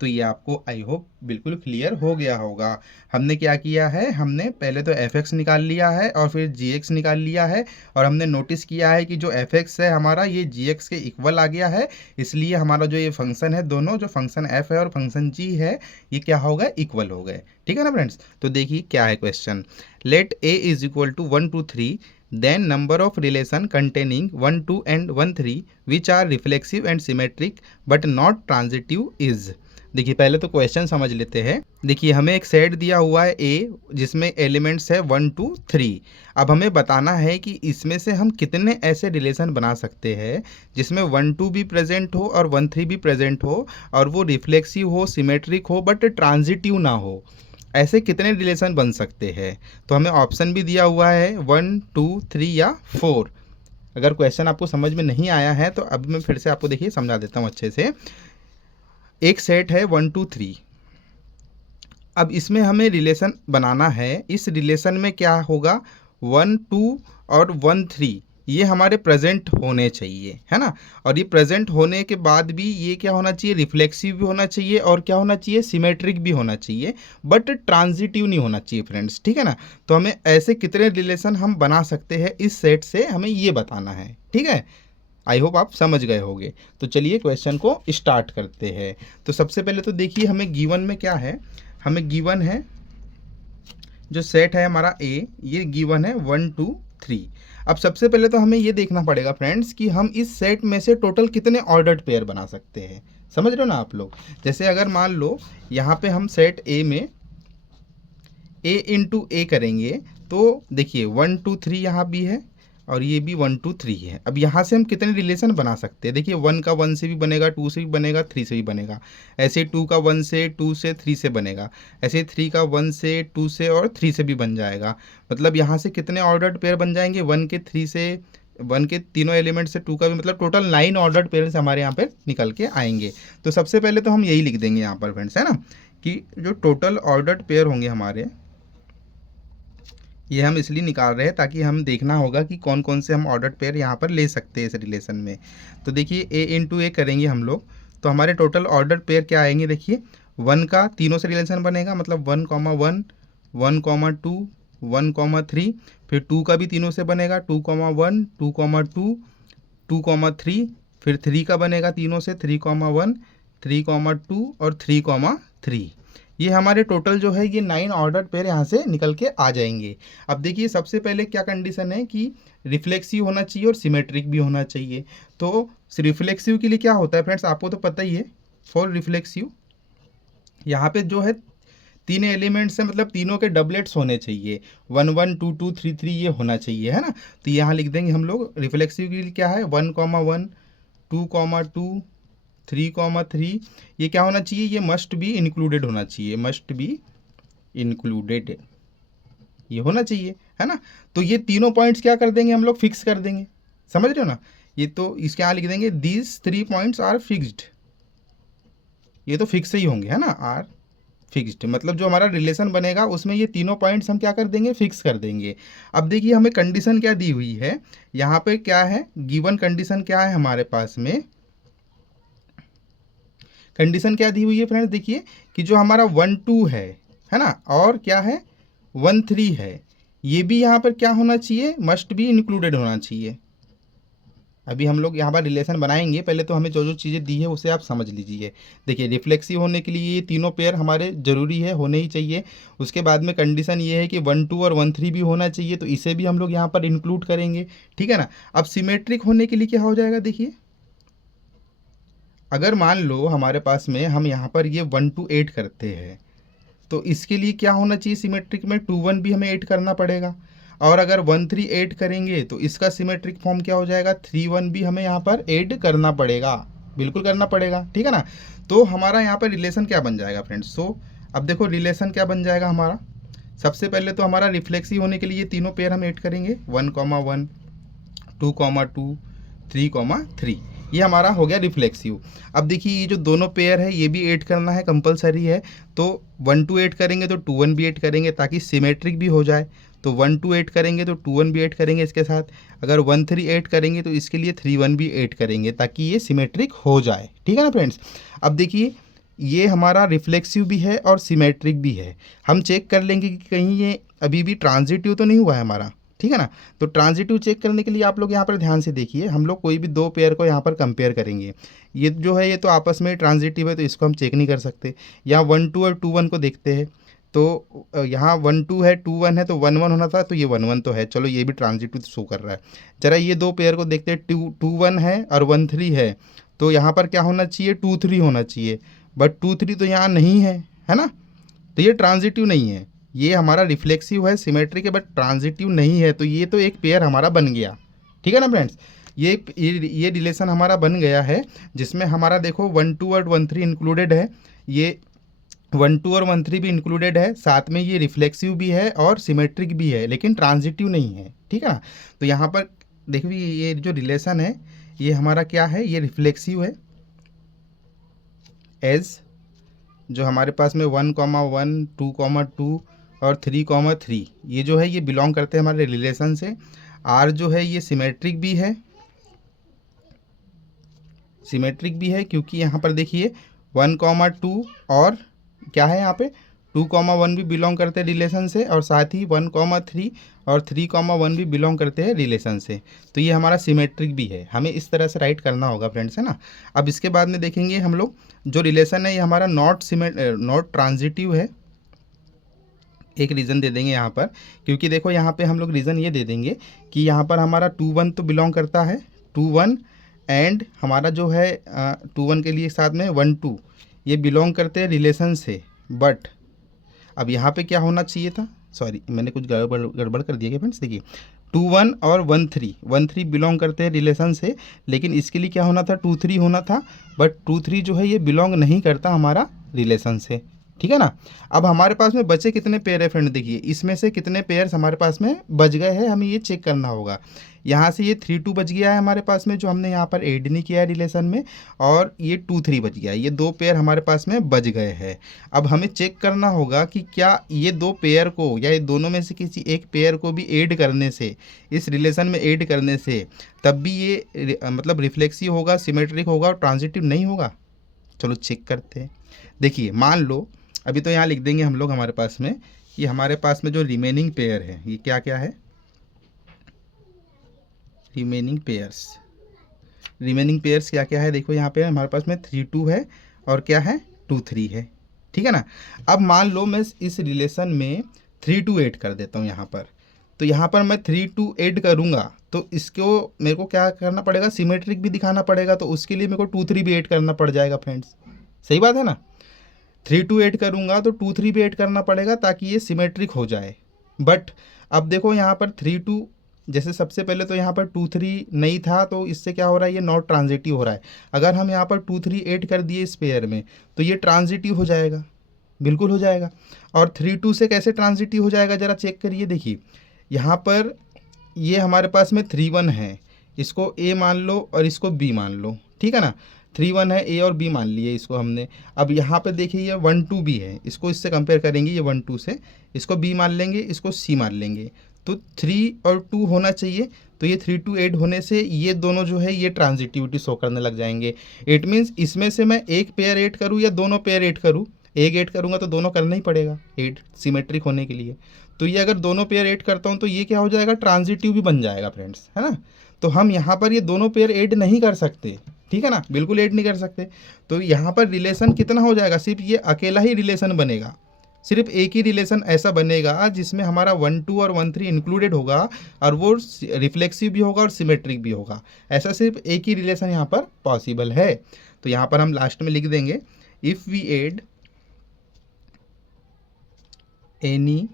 तो ये आपको आई होप बिल्कुल क्लियर हो गया होगा। हमने क्या किया है, हमने पहले तो एफ एक्स निकाल लिया है और फिर जी एक्स निकाल लिया है, और हमने नोटिस किया है कि जो एफ एक्स है हमारा ये जी एक्स के इक्वल आ गया है, इसलिए हमारा जो ये फंक्शन है, दोनों जो फंक्शन एफ है और फंक्शन जी है ये क्या हो गए, इक्वल हो गए, ठीक है ना फ्रेंड्स। तो देखिए क्या है question, let a is equal to 1 2 3 then number of relation containing 1 2 and 1 3 which are reflexive and symmetric but not transitive is। देखिए पहले तो क्वेश्चन समझ लेते हैं। देखिए हमें एक सेट दिया हुआ है ए जिसमें एलिमेंट्स है 1 2 3। अब हमें बताना है कि इसमें से हम कितने ऐसे रिलेशन बना सकते हैं जिसमें 1 2 भी प्रेजेंट हो और 1 3 भी प्रेजेंट हो, और वो रिफ्लेक्सिव हो, सिमेट्रिक हो, बट ट्रांजिटिव ना हो। ऐसे कितने रिलेशन बन सकते हैं, तो हमें ऑप्शन भी दिया हुआ है 1 2 3 या 4। अगर क्वेश्चन आपको समझ में नहीं आया है तो अब मैं फिर से आपको देखिए समझा देता हूँ अच्छे से। एक सेट है 1 2 3। अब इसमें हमें रिलेशन बनाना है, इस रिलेशन में क्या होगा, 1 2 और 1 3 ये हमारे प्रेजेंट होने चाहिए, है ना। और ये प्रेजेंट होने के बाद भी ये क्या होना चाहिए, रिफ्लेक्सिव भी होना चाहिए, और क्या होना चाहिए, सिमेट्रिक भी होना चाहिए, बट ट्रांजिटिव नहीं होना चाहिए फ्रेंड्स, ठीक है ना। तो हमें ऐसे कितने रिलेशन हम बना सकते हैं इस सेट से, हमें ये बताना है, ठीक है। आई होप आप समझ गए होंगे। तो चलिए क्वेश्चन को स्टार्ट करते हैं। तो सबसे पहले तो देखिए हमें गिवन में क्या है, हमें गिवन है जो सेट है हमारा ए, ये गिवन है 1 2 3। अब सबसे पहले तो हमें ये देखना पड़ेगा फ्रेंड्स कि हम इस सेट में से टोटल कितने ऑर्डर्ड पेयर बना सकते हैं, समझ रहे हो ना आप लोग। जैसे अगर मान लो यहाँ पे हम सेट ए में ए इंटू ए करेंगे, तो देखिए 1 2 3 यहाँ भी है और ये भी 1 2 3 है। अब यहाँ से हम कितने रिलेशन बना सकते हैं, देखिए 1 का 1 से भी बनेगा, 2 से भी बनेगा, 3 से भी बनेगा, ऐसे 2 का 1 से, 2 से, 3 से बनेगा, ऐसे 3 का 1 से, 2 से और 3 से भी बन जाएगा। मतलब यहाँ से कितने ऑर्डर्ड पेयर बन जाएंगे, 1 के 3 से, 1 के तीनों एलिमेंट से 2 का भी, मतलब टोटल 9 ऑर्डर्ड पेयर्स हमारे यहाँ पे निकल के आएंगे। तो सबसे पहले तो हम यही लिख देंगे यहाँ पर फ्रेंड्स, है ना, कि जो टोटल ऑर्डर्ड पेयर होंगे हमारे, ये हम इसलिए निकाल रहे हैं ताकि हम देखना होगा कि कौन कौन से हम ऑर्डर्ड पेयर यहाँ पर ले सकते हैं इस रिलेशन में। तो देखिए ए इंटू ए करेंगे हम लोग, तो हमारे टोटल ऑर्डर्ड पेयर क्या आएंगे, देखिए 1 का तीनों से रिलेशन बनेगा, मतलब 1 1 1 2 1 3, फिर 2 का भी तीनों से बनेगा, 2 1 2 2 2 3, फिर 3 का बनेगा तीनों से, 3 1 3 2 और 3 3। ये हमारे टोटल जो है ये 9 ऑर्डर्ड पेयर यहाँ से निकल के आ जाएंगे। अब देखिए सबसे पहले क्या कंडीशन है कि रिफ्लेक्सिव होना चाहिए और सिमेट्रिक भी होना चाहिए। तो रिफ्लेक्सिव के लिए क्या होता है फ्रेंड्स, आपको तो पता ही है। फॉर रिफ्लेक्सिव यहाँ पे जो है 3 एलिमेंट्स हैं, मतलब तीनों के डबलेट्स होने चाहिए, 1 1 2 2 3 3 ये होना चाहिए, है ना। तो यहाँ लिख देंगे हम लोग रिफ्लेक्सिव के लिए क्या है, 1 1 2 2 3 3, ये क्या होना चाहिए, ये मस्ट बी इंक्लूडेड होना चाहिए, मस्ट बी इंक्लूडेड ये होना चाहिए, है ना। तो ये तीनों पॉइंट्स क्या कर देंगे हम लोग, फिक्स कर देंगे, समझ रहे हो ना। ये तो इसके यहाँ लिख देंगे दीज 3 पॉइंट्स आर फिक्स्ड, ये तो फिक्स ही होंगे, है ना, आर फिक्स्ड, मतलब जो हमारा रिलेशन बनेगा उसमें ये तीनों पॉइंट्स हम क्या कर देंगे, फिक्स कर देंगे। अब देखिए हमें कंडीशन क्या दी हुई है, यहाँ पे क्या है, गिवन कंडीशन क्या है हमारे पास में, कंडीशन क्या दी हुई है फ्रेंड्स, देखिए कि जो हमारा 1 2 है ना, और क्या है 1 3 है, ये भी यहाँ पर क्या होना चाहिए, मस्ट बी इंक्लूडेड होना चाहिए। अभी हम लोग यहाँ पर रिलेशन बनाएंगे, पहले तो हमें जो जो चीज़ें दी है उसे आप समझ लीजिए। देखिए रिफ्लेक्सिव होने के लिए ये तीनों पेयर हमारे ज़रूरी है, होने ही चाहिए। उसके बाद में कंडीशन ये है कि 1 2 और 1 3 भी होना चाहिए, तो इसे भी हम लोग यहाँ पर इंक्लूड करेंगे, ठीक है ना। अब सिमेट्रिक होने के लिए क्या हो जाएगा, देखिए अगर मान लो हमारे पास में हम यहाँ पर ये 1 2 8 करते हैं, तो इसके लिए क्या होना चाहिए, सिमेट्रिक में 2 1 भी हमें ऐड करना पड़ेगा। और अगर 1 3 ऐड करेंगे तो इसका सिमेट्रिक फॉर्म क्या हो जाएगा, 3 1 भी हमें यहाँ पर ऐड करना पड़ेगा, बिल्कुल करना पड़ेगा, ठीक है ना। तो हमारा यहाँ पर रिलेशन क्या बन जाएगा फ्रेंड्स, सो अब देखो रिलेशन क्या बन जाएगा हमारा। सबसे पहले तो हमारा रिफ्लेक्सिव होने के लिए ये तीनों पेयर हम ऐड करेंगे, 1 1 2 2 3 3, ये हमारा हो गया रिफ्लेक्सिव। अब देखिए ये जो दोनों पेयर है ये भी ऐड करना है, कंपलसरी है। तो 1 2 ऐड करेंगे तो 2 1 भी ऐड करेंगे ताकि सिमेट्रिक भी हो जाए। तो 1 2 ऐड करेंगे तो 2 1 भी ऐड करेंगे इसके साथ। अगर 1 3 ऐड करेंगे तो इसके लिए 3 1 भी ऐड करेंगे ताकि ये सिमेट्रिक हो जाए, ठीक है ना फ्रेंड्स। अब देखिए ये हमारा रिफ्लेक्सिव भी है और सिमेट्रिक भी है। हम चेक कर लेंगे कि कहीं ये अभी भी ट्रांजिटिव तो नहीं हुआ है हमारा, ठीक है ना। तो ट्रांजिटिव चेक करने के लिए आप लोग यहाँ पर ध्यान से देखिए, हम लोग कोई भी दो पेयर को यहाँ पर कंपेयर करेंगे। ये जो है ये तो आपस में ट्रांजिटिव है, तो इसको हम चेक नहीं कर सकते। यहाँ 1 2 और 2 1 को देखते हैं, तो यहाँ 1 2 है 2 1 है, तो 1 1 होना था, तो ये 1 1 तो है, चलो ये भी ट्रांजिटिव शो कर रहा है। जरा ये दो पेयर को देखते हैं, 2 1 है और 1 3 है, तो यहाँ पर क्या होना चाहिए, 2 3 होना चाहिए, बट 2 3 तो यहाँ नहीं है ना। तो ये ट्रांजिटिव नहीं है, ये हमारा रिफ्लेक्सिव है, सिमेट्रिक है, बट ट्रांजिटिव नहीं है। तो ये तो एक पेयर हमारा बन गया, ठीक है ना फ्रेंड्स। ये रिलेशन हमारा बन गया है, जिसमें हमारा देखो 1 2 और 1 3 इंक्लूडेड है, ये 1 2 और 1 3 भी इंक्लूडेड है, साथ में ये रिफ्लेक्सिव भी है और सिमेट्रिक भी है, लेकिन ट्रांजिटिव नहीं है, ठीक है ना। तो यहाँ पर देखो ये जो रिलेशन है ये हमारा क्या है, ये रिफ्लेक्सिव है, एज जो हमारे पास में 1 1 2 2 और 3 3 ये जो है ये बिलोंग करते हैं हमारे रिलेशन से। आर जो है ये सिमेट्रिक भी है, सिमेट्रिक भी है क्योंकि यहाँ पर देखिए 1 2 और क्या है यहाँ पे 2 1 भी बिलोंग करते हैं रिलेशन से, और साथ ही 1 3 और 3 1 भी बिलोंग करते हैं रिलेशन से। तो ये हमारा सिमेट्रिक भी है, हमें इस तरह से राइट करना होगा फ्रेंड्स, है ना। अब इसके बाद में देखेंगे हम लोग जो रिलेशन है ये हमारा नॉट ट्रांजिटिव है। एक रीज़न दे देंगे यहाँ पर, क्योंकि देखो यहाँ पे हम लोग रीज़न ये दे देंगे कि यहाँ पर हमारा 2 1 तो बिलोंग करता है, 2 1 एंड हमारा जो है 2 1 के लिए साथ में 1 2 ये बिलोंग करते हैं रिलेशन से। बट अब यहाँ पे क्या होना चाहिए था, सॉरी मैंने कुछ गड़बड़ कर दिया क्या फ्रेंड्स, देखिए 2 1 और 1 3 बिलोंग करते हैं रिलेशन से, लेकिन इसके लिए क्या होना था 2 3 होना था, बट 2 3 जो है ये बिलोंग नहीं करता हमारा रिलेशन से, ठीक है ना। अब हमारे पास में बचे कितने पेयर है फ्रेंड, देखिए इसमें से कितने पेयर्स हमारे पास में बच गए हैं, हमें ये चेक करना होगा। यहाँ से ये 3 2 बच गया है हमारे पास में, जो हमने यहाँ पर ऐड नहीं किया है रिलेशन में, और ये 2 3 बच गया है, ये दो पेयर हमारे पास में बच गए हैं। अब हमें चेक करना होगा कि क्या ये दो पेयर को या ये दोनों में से किसी एक पेयर को भी ऐड करने से, इस रिलेशन में ऐड करने से तब भी ये मतलब रिफ्लेक्सिव होगा, सिमेट्रिक होगा और ट्रांजिटिव नहीं होगा। चलो चेक करते हैं। देखिए मान लो अभी तो यहाँ लिख देंगे हम लोग हमारे पास में, ये हमारे पास में जो रिमेनिंग पेयर है ये क्या क्या है, रिमेनिंग पेयर्स क्या क्या है, देखो यहाँ पे हमारे पास में 3 2 है और क्या है 2 3 है, ठीक है ना। अब मान लो मैं इस रिलेशन में 3 2 ऐड कर देता हूँ यहाँ पर, तो यहाँ पर मैं 3 2 ऐड करूँगा तो इसको मेरे को क्या करना पड़ेगा, सिमेट्रिक भी दिखाना पड़ेगा, तो उसके लिए मेरे को 2 3 भी ऐड करना पड़ जाएगा फ्रेंड्स, सही बात है ना। 3 2 ऐड करूँगा तो 2 3 भी ऐड करना पड़ेगा ताकि ये सिमेट्रिक हो जाए। बट अब देखो यहाँ पर 3 2 जैसे सबसे पहले तो यहाँ पर 2 3 नहीं था, तो इससे क्या हो रहा है, ये नॉट ट्रांजिटिव हो रहा है। अगर हम यहाँ पर 2 3 ऐड कर दिए इस पेयर में तो ये ट्रांजिटिव हो जाएगा, बिल्कुल हो जाएगा। और 3 2 से कैसे ट्रांजिटिव हो जाएगा, ज़रा चेक करिए। देखिए यहाँ पर ये हमारे पास में 3 1 है, इसको ए मान लो और इसको बी मान लो, ठीक है ना। 3 1 है, ए और बी मान लिए इसको हमने। अब यहाँ पे देखिए ये 1 2 भी है, इसको इससे कंपेयर करेंगे, ये 1 2 से इसको बी मान लेंगे, इसको सी मान लेंगे, तो 3 और 2 होना चाहिए। तो ये 3 2 8 होने से ये दोनों जो है ये ट्रांजिटिविटी शो करने लग जाएंगे। इट मीन्स इसमें से मैं एक पेयर ऐड करूँ या दोनों पेयर ऐड करूँ, एक ऐड करूँगा तो दोनों करना ही पड़ेगा ऐड सिमेट्रिक होने के लिए। तो ये अगर दोनों पेयर ऐड करता हूँ तो ये क्या हो जाएगा, ट्रांजिटिव भी बन जाएगा फ्रेंड्स, है ना। तो हम यहाँ पर ये दोनों पेयर ऐड नहीं कर सकते, ठीक है ना, बिल्कुल ऐड नहीं कर सकते। तो यहाँ पर रिलेशन कितना हो जाएगा, सिर्फ ये अकेला ही रिलेशन बनेगा, सिर्फ एक ही रिलेशन ऐसा बनेगा जिसमें हमारा 1 2 और 1 3 इंक्लूडेड होगा और वो रिफ्लेक्सिव भी होगा और सिमेट्रिक भी होगा। ऐसा सिर्फ एक ही रिलेशन यहाँ पर पॉसिबल है। तो यहाँ पर हम लास्ट में लिख देंगे, if we add any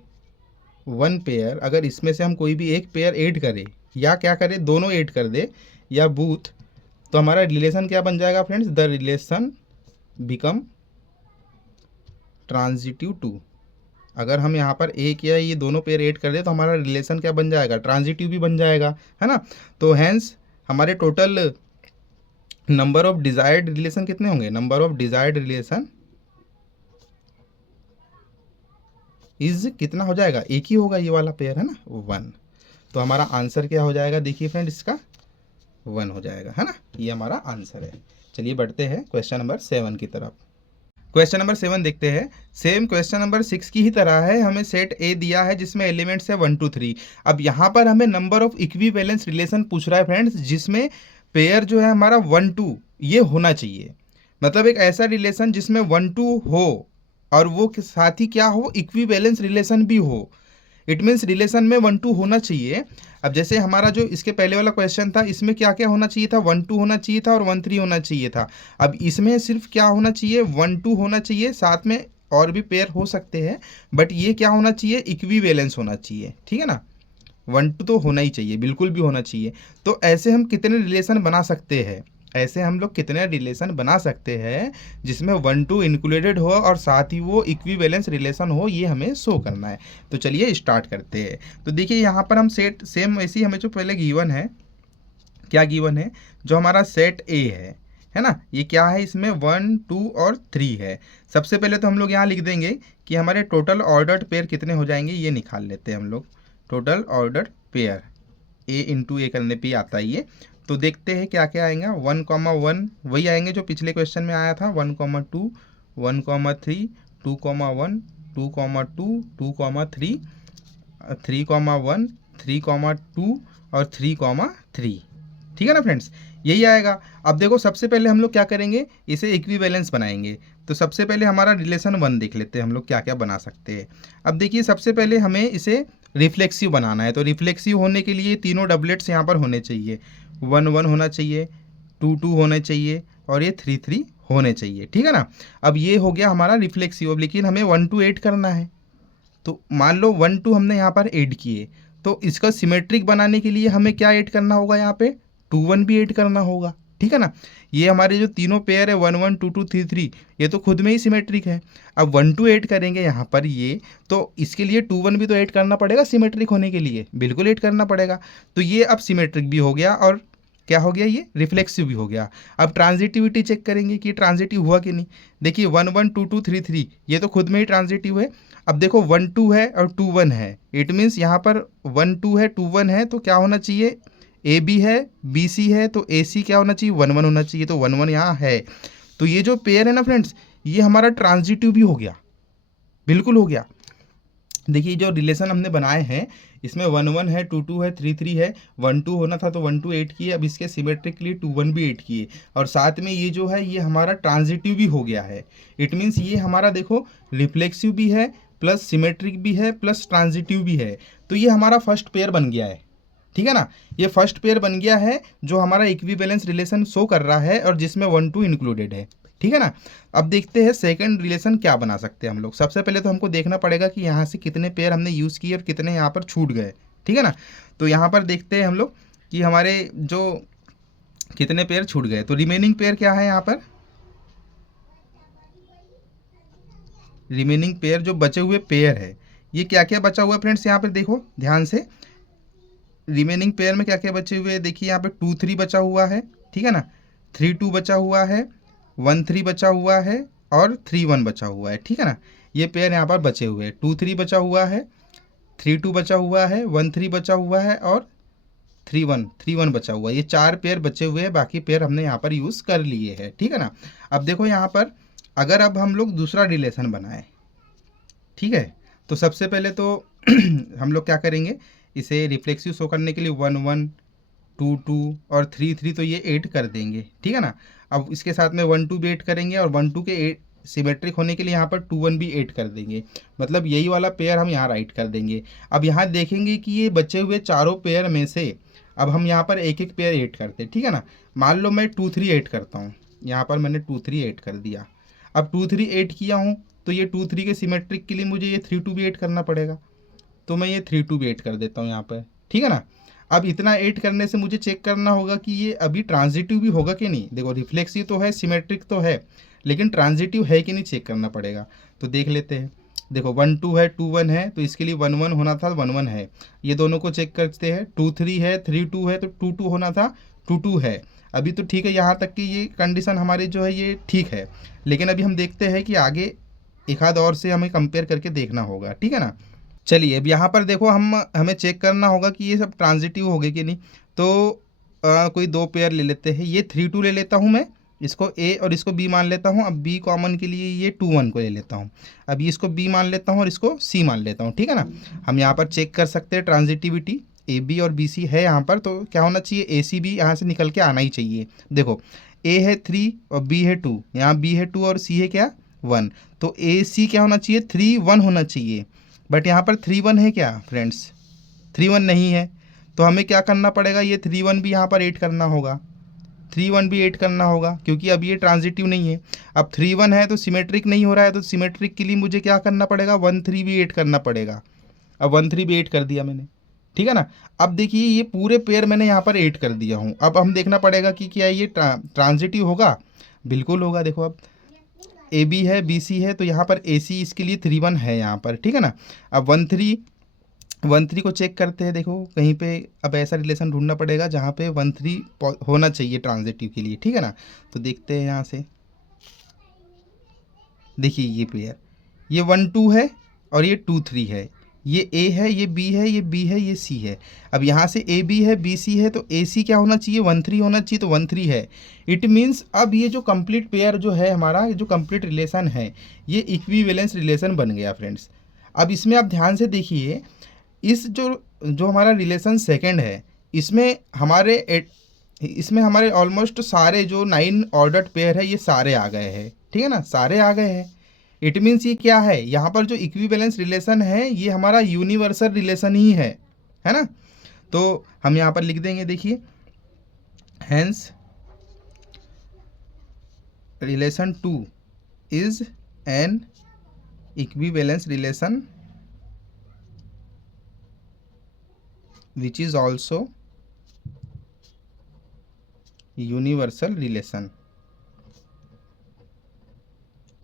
one pair, अगर इसमें से हम कोई भी एक पेयर ऐड करें या क्या करें, दोनों ऐड कर दे या बूथ, तो हमारा रिलेशन क्या बन जाएगा friends, the relation become transitive too. अगर हम यहाँ पर एक या ये दोनों पेयर ऐड कर दे तो हमारा रिलेशन क्या बन जाएगा, ट्रांजिटिव भी बन जाएगा, है ना। तो हैंस हमारे total number of desired relation कितने होंगे, number of desired relation is कितना हो जाएगा, एक ही होगा ये वाला पेयर, है ना, 1। तो हमारा आंसर क्या हो जाएगा, देखिए फ्रेंड इसका 1 हो जाएगा, है ना, ये हमारा आंसर है। चलिए बढ़ते हैं क्वेश्चन नंबर 7 की तरफ। क्वेश्चन नंबर 7 देखते हैं। सेम क्वेश्चन नंबर 6 की ही तरह है, हमें सेट ए दिया है जिसमें एलिमेंट्स है 1 2 3। अब यहाँ पर हमें नंबर ऑफ इक्विवेलेंस रिलेशन पूछ रहा है फ्रेंड्स, जिसमें पेयर जो है हमारा 1 2 ये होना चाहिए। मतलब एक ऐसा रिलेशन जिसमें 1 2 हो और वो के साथ ही क्या हो, इक्विवेलेंस रिलेशन भी हो। इट मीन्स रिलेशन में 1 2 होना चाहिए। अब जैसे हमारा जो इसके पहले वाला क्वेश्चन था, इसमें क्या क्या होना चाहिए था, 1 2 होना चाहिए था और 1 3 होना चाहिए था। अब इसमें सिर्फ क्या होना चाहिए, 1 2 होना चाहिए, साथ में और भी पेयर हो सकते हैं, बट ये क्या होना चाहिए, इक्विवेलेंस होना चाहिए, ठीक है ना। 1 2 तो होना ही चाहिए, बिल्कुल भी होना चाहिए। तो ऐसे हम कितने रिलेशन बना सकते हैं, ऐसे हम लोग कितने रिलेशन बना सकते हैं जिसमें 1 2 इंक्लूडेड हो और साथ ही वो इक्विवेलेंस रिलेशन हो, ये हमें शो करना है। तो चलिए स्टार्ट करते हैं। तो देखिए यहाँ पर हम सेट सेम वैसे ही हमें जो पहले गिवन है, क्या गिवन है, जो हमारा सेट ए है ना, ये क्या है, इसमें 1 2 और 3 है। सबसे पहले तो हम लोग यहाँ लिख देंगे कि हमारे टोटल ऑर्डर्ड पेयर कितने हो जाएंगे, ये निकाल लेते हैं हम लोग। Total ordered pair A into A करने पे आता है ये। तो देखते हैं क्या क्या आएगा, 1 वही आएंगे जो पिछले क्वेश्चन में आया था, 1 2 1 3 2 1 2 2 2 3 3 1 3 2 और 3 3, ठीक है ना फ्रेंड्स, यही आएगा। अब देखो सबसे पहले हम लोग क्या करेंगे, इसे इक्विवेलेंस बनाएंगे। तो सबसे पहले हमारा रिलेशन 1 देख लेते हैं हम लोग क्या क्या बना सकते हैं। अब देखिए सबसे पहले हमें इसे रिफ्लेक्सिव बनाना है। तो रिफ्लेक्सिव होने के लिए तीनों डबलेट्स यहाँ पर होने चाहिए, 1 1 होना चाहिए, 2 2 होने चाहिए और ये 3 3 होने चाहिए, ठीक है ना। अब ये हो गया हमारा रिफ्लेक्सिव। अब लेकिन हमें 1 2 8 करना है। तो मान लो 1 2 हमने यहाँ पर ऐड किए, तो इसका सिमेट्रिक बनाने के लिए हमें क्या ऐड करना होगा, यहाँ पे 2 1 भी ऐड करना होगा, ठीक है ना। ये हमारे जो तीनों पेयर है 1 1 2 2 3 3, ये तो खुद में ही सिमेट्रिक है। अब 1 2 ऐड करेंगे यहाँ पर ये, तो इसके लिए 2 1 भी तो ऐड करना पड़ेगा सिमेट्रिक होने के लिए, बिल्कुल ऐड करना पड़ेगा। तो ये अब सिमेट्रिक भी हो गया और क्या हो गया, ये रिफ्लेक्सिव भी हो गया। अब ट्रांजिटिविटी चेक करेंगे कि ट्रांजिटिव हुआ कि नहीं। देखिए 1 1 2 2 3 3 ये तो खुद में ही ट्रांजिटिव है। अब देखो 1 2 है और 2 1 है, इट मीन्स यहाँ पर 1 2 है 2 1 है, तो क्या होना चाहिए, ए बी है बी सी है, तो ए सी क्या होना चाहिए, 1 1 होना चाहिए, तो 1 1 यहाँ है। तो ये जो पेयर है ना फ्रेंड्स, ये हमारा ट्रांजिटिव भी हो गया, बिल्कुल हो गया। देखिए जो रिलेशन हमने बनाए हैं, इसमें 1 1 है, 2 2 है, 3 3 है, 1 2 होना था तो 1 2 8 किए। अब इसके सिमेट्रिक के लिए 2 1 भी 8 किए और साथ में ये जो है ये हमारा ट्रांजिटिव भी हो गया है। इट मीन्स ये हमारा देखो रिफ्लेक्सिव भी है, प्लस सिमेट्रिक भी है, प्लस ट्रांजिटिव भी है। तो ये हमारा फर्स्ट पेयर बन गया है, ठीक है ना। ये फर्स्ट पेयर बन गया है जो हमारा इक्विवेलेंस रिलेशन शो कर रहा है और जिसमें 1 2 इंक्लूडेड है, ठीक है ना। अब देखते हैं सेकंड रिलेशन क्या बना सकते हैं हम लोग। सबसे पहले तो हमको देखना पड़ेगा कि यहाँ से कितने पेयर हमने यूज़ किए और कितने यहाँ पर छूट गए, ठीक है ना। तो यहाँ पर देखते हैं हम लोग कि हमारे जो कितने पेयर छूट गए। तो रिमेनिंग पेयर क्या है, यहाँ पर रिमेनिंग पेयर जो बचे हुए पेयर है, ये क्या क्या बचा हुआ है फ्रेंड्स, यहाँ पर देखो ध्यान से। रिमेनिंग पेयर में क्या क्या बचे हुए हैं, देखिए यहाँ पे 2 3 बचा हुआ है, ठीक है ना, 3 2 बचा हुआ है, 1 3 बचा हुआ है और 3 1 बचा हुआ है, ठीक है ना। ये पेयर यहाँ पर बचे हुए हैं, 2 3 बचा हुआ है, 3 2 बचा हुआ है, 1 3 बचा हुआ है और 3 1 बचा हुआ है। ये 4 पेयर बचे हुए हैं, बाकी पेयर हमने यहाँ पर यूज़ कर लिए हैं, ठीक है ना। अब देखो यहाँ पर अगर अब हम लोग दूसरा रिलेशन बनाएं, ठीक है, तो सबसे पहले तो हम लोग क्या करेंगे, इसे रिफ्लेक्सिव शो करने के लिए 1 1 2 2 और 3 3 तो ये 8 कर देंगे, ठीक है ना। अब इसके साथ में 1 2 भी 8 करेंगे और 1 2 के 8 सिमेट्रिक होने के लिए यहाँ पर 2 1 भी 8 कर देंगे, मतलब यही वाला पेयर हम यहाँ राइट कर देंगे। अब यहाँ देखेंगे कि ये बचे हुए चारों पेयर में से अब हम यहाँ पर एक एक पेयर 8 करते हैं, ठीक है ना। मान लो मैं 2 3 8 करता हूँ, यहाँ पर मैंने 2 3 8 कर दिया। अब 2 3 8 किया हूँ तो ये 2 3 के सिमेट्रिक के लिए मुझे ये 3 2 भी 8 करना पड़ेगा, तो मैं ये 3 2 भी 8 कर देता हूँ यहाँ पर, ठीक है ना। अब इतना 8 करने से मुझे चेक करना होगा कि ये अभी ट्रांजिटिव भी होगा कि नहीं। देखो रिफ्लेक्सिव तो है, सिमेट्रिक तो है, लेकिन ट्रांजिटिव है कि नहीं चेक करना पड़ेगा। तो देख लेते हैं, देखो 1 2 है, 2 1 है, तो इसके लिए 1 1 होना था, 1 1 है। ये दोनों को चेक करते हैं, 2 3 है, 3 2 है, तो 2 2 होना था, 2 2 है। अभी तो ठीक है, यहाँ तक कि ये कंडीशन हमारी जो है ये ठीक है, लेकिन अभी हम देखते हैं कि आगे एक आध और से हमें कंपेयर करके देखना होगा, ठीक है ना। चलिए अब यहाँ पर देखो हमें चेक करना होगा कि ये सब ट्रांजिटिव हो गए कि नहीं। तो कोई दो पेयर ले लेते हैं, ये 3 2 ले लेता हूँ मैं, इसको ए और इसको बी मान लेता हूँ। अब बी कॉमन के लिए ये 2 1 को ले लेता हूँ। अब ये इसको बी मान लेता हूँ और इसको सी मान लेता हूँ, ठीक है ना। हम यहाँ पर चेक कर सकते हैं ट्रांजिटिविटी, ए बी और बी सी है यहाँ पर, तो क्या होना चाहिए, ए सी बी यहाँ से निकल के आना ही चाहिए। देखो ए है 3 और बी है 2, यहाँ बी है 2 और सी है क्या 1, तो ए सी क्या होना चाहिए 3 1 होना चाहिए। बट यहाँ पर 3 1 है क्या फ्रेंड्स, 3 1 नहीं है, तो हमें क्या करना पड़ेगा, ये 3 1 भी यहाँ पर 8 करना होगा, 3 1 भी 8 करना होगा, क्योंकि अब ये ट्रांजिटिव नहीं है। अब 3 1 है तो सिमेट्रिक नहीं हो रहा है, तो सिमेट्रिक के लिए मुझे क्या करना पड़ेगा, 1 3 भी 8 करना पड़ेगा। अब 1 3 भी 8 कर दिया मैंने, ठीक है ना। अब देखिए ये पूरे पेयर मैंने यहाँ पर 8 कर दिया हूँ। अब हम देखना पड़ेगा कि क्या ये ट्रांजिटिव होगा, बिल्कुल होगा। देखो अब ए बी है, बी सी है, तो यहाँ पर ए सी इसके लिए 3 1 है यहाँ पर, ठीक है ना। अब 1 3 को चेक करते हैं, देखो कहीं पे अब ऐसा रिलेशन ढूंढना पड़ेगा जहाँ पे 1 3 होना चाहिए ट्रांजिटिव के लिए, ठीक है ना। तो देखते हैं यहाँ से, देखिए ये पेयर, ये 1 2 है और ये 2 3 है, ये ए है, ये बी है, ये बी है, ये सी है। अब यहाँ से ए बी है, बी सी है, तो ए सी क्या होना चाहिए 1 3 होना चाहिए, तो 1 3 है। इट मीन्स अब ये जो कंप्लीट पेयर जो है हमारा, ये जो कंप्लीट रिलेशन है, ये इक्विवेलेंस रिलेशन बन गया फ्रेंड्स। अब इसमें आप ध्यान से देखिए, इस जो जो हमारा रिलेशन सेकंड है, इसमें हमारे ऑलमोस्ट सारे जो 9 ऑर्डर्ड पेयर है ये सारे आ गए हैं, ठीक है ना, सारे आ गए हैं। इट मीन्स ये क्या है, यहाँ पर जो इक्विवेलेंस रिलेशन है ये हमारा यूनिवर्सल रिलेशन ही है ना। तो हम यहाँ पर लिख देंगे, देखिए hence relation 2 is an equivalence relation which is also universal relation.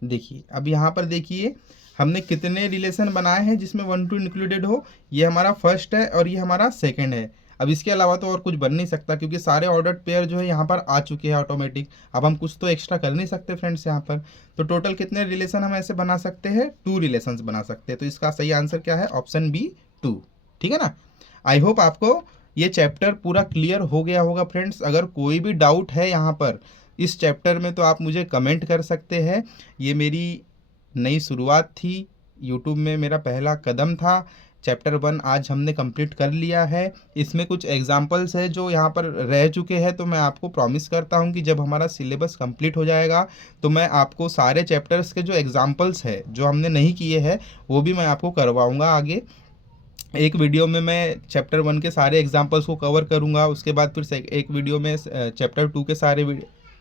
देखिए अब यहाँ पर देखिए हमने कितने रिलेशन बनाए हैं जिसमें 1 2 इंक्लूडेड हो। ये हमारा फर्स्ट है और ये हमारा सेकंड है। अब इसके अलावा तो और कुछ बन नहीं सकता, क्योंकि सारे ऑर्डर्ड पेयर जो है यहाँ पर आ चुके हैं ऑटोमेटिक। अब हम कुछ तो एक्स्ट्रा कर नहीं सकते फ्रेंड्स यहाँ पर। तो टोटल कितने रिलेशन हम ऐसे बना सकते हैं, 2 रिलेशंस बना सकते हैं। तो इसका सही आंसर क्या है, ऑप्शन बी 2, ठीक है ना। आई होप आपको ये चैप्टर पूरा क्लियर हो गया होगा फ्रेंड्स। अगर कोई भी डाउट है यहाँ पर इस चैप्टर में तो आप मुझे कमेंट कर सकते हैं। ये मेरी नई शुरुआत थी, यूट्यूब में मेरा पहला कदम था। चैप्टर 1 आज हमने कंप्लीट कर लिया है। इसमें कुछ एग्जाम्पल्स है जो यहाँ पर रह चुके हैं, तो मैं आपको प्रॉमिस करता हूँ कि जब हमारा सिलेबस कंप्लीट हो जाएगा तो मैं आपको सारे चैप्टर्स के जो एग्जाम्पल्स है जो हमने नहीं किए हैं वो भी मैं आपको करवाऊँगा। आगे एक वीडियो में मैं चैप्टर 1 के सारे एग्जाम्पल्स को कवर करूँगा, उसके बाद फिर एक वीडियो में चैप्टर 2 के सारे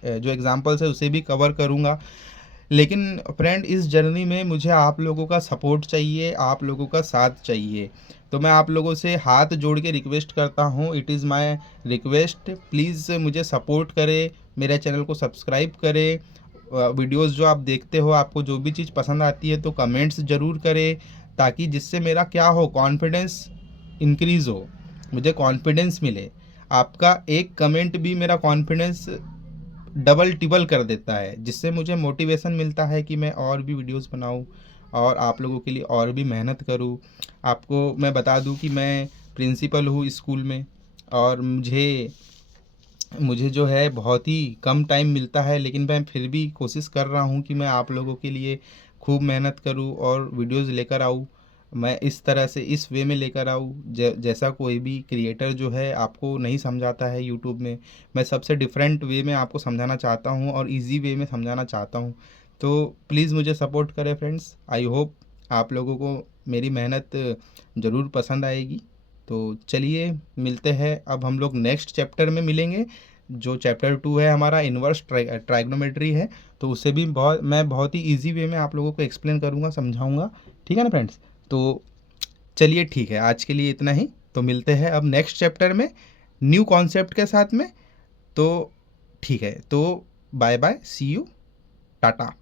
जो एग्जाम्पल्स है उसे भी कवर करूँगा। लेकिन फ्रेंड इस जर्नी में मुझे आप लोगों का सपोर्ट चाहिए, आप लोगों का साथ चाहिए। तो मैं आप लोगों से हाथ जोड़ के रिक्वेस्ट करता हूँ, it is my request, please मुझे सपोर्ट करें, मेरे चैनल को सब्सक्राइब करें। वीडियोस जो आप देखते हो, आपको जो भी चीज़ पसंद आती है तो कमेंट्स ज़रूर करें, ताकि जिससे मेरा क्या हो, कॉन्फिडेंस इंक्रीज़ हो। मुझे कॉन्फिडेंस मिले। आपका एक कमेंट भी मेरा कॉन्फिडेंस डबल टिबल कर देता है, जिससे मुझे मोटिवेशन मिलता है कि मैं और भी वीडियोस बनाऊं और आप लोगों के लिए और भी मेहनत करूं। आपको मैं बता दूं कि मैं प्रिंसिपल हूं स्कूल में, और मुझे मुझे जो है बहुत ही कम टाइम मिलता है, लेकिन मैं फिर भी कोशिश कर रहा हूँ कि मैं आप लोगों के लिए खूब मेहनत करूँ और वीडियोस लेकर आऊँ। मैं इस तरह से इस वे में लेकर आऊँ जैसा कोई भी क्रिएटर जो है आपको नहीं समझाता है यूट्यूब में। मैं सबसे डिफरेंट वे में आपको समझाना चाहता हूँ और इजी वे में समझाना चाहता हूँ। तो प्लीज़ मुझे सपोर्ट करें फ्रेंड्स। आई होप आप लोगों को मेरी मेहनत ज़रूर पसंद आएगी। तो चलिए मिलते हैं, अब हम लोग नेक्स्ट चैप्टर में मिलेंगे। जो चैप्टर 2 है हमारा इन्वर्स ट्राइग्नोमेट्री है, तो उसे भी मैं बहुत ही इजी वे में आप लोगों को एक्सप्लेन करूँगा, समझाऊँगा। ठीक है ना फ्रेंड्स? तो चलिए ठीक है, आज के लिए इतना ही। तो मिलते हैं अब नेक्स्ट चैप्टर में न्यू कॉन्सेप्ट के साथ में। तो ठीक है, तो bye bye, see you, Tata.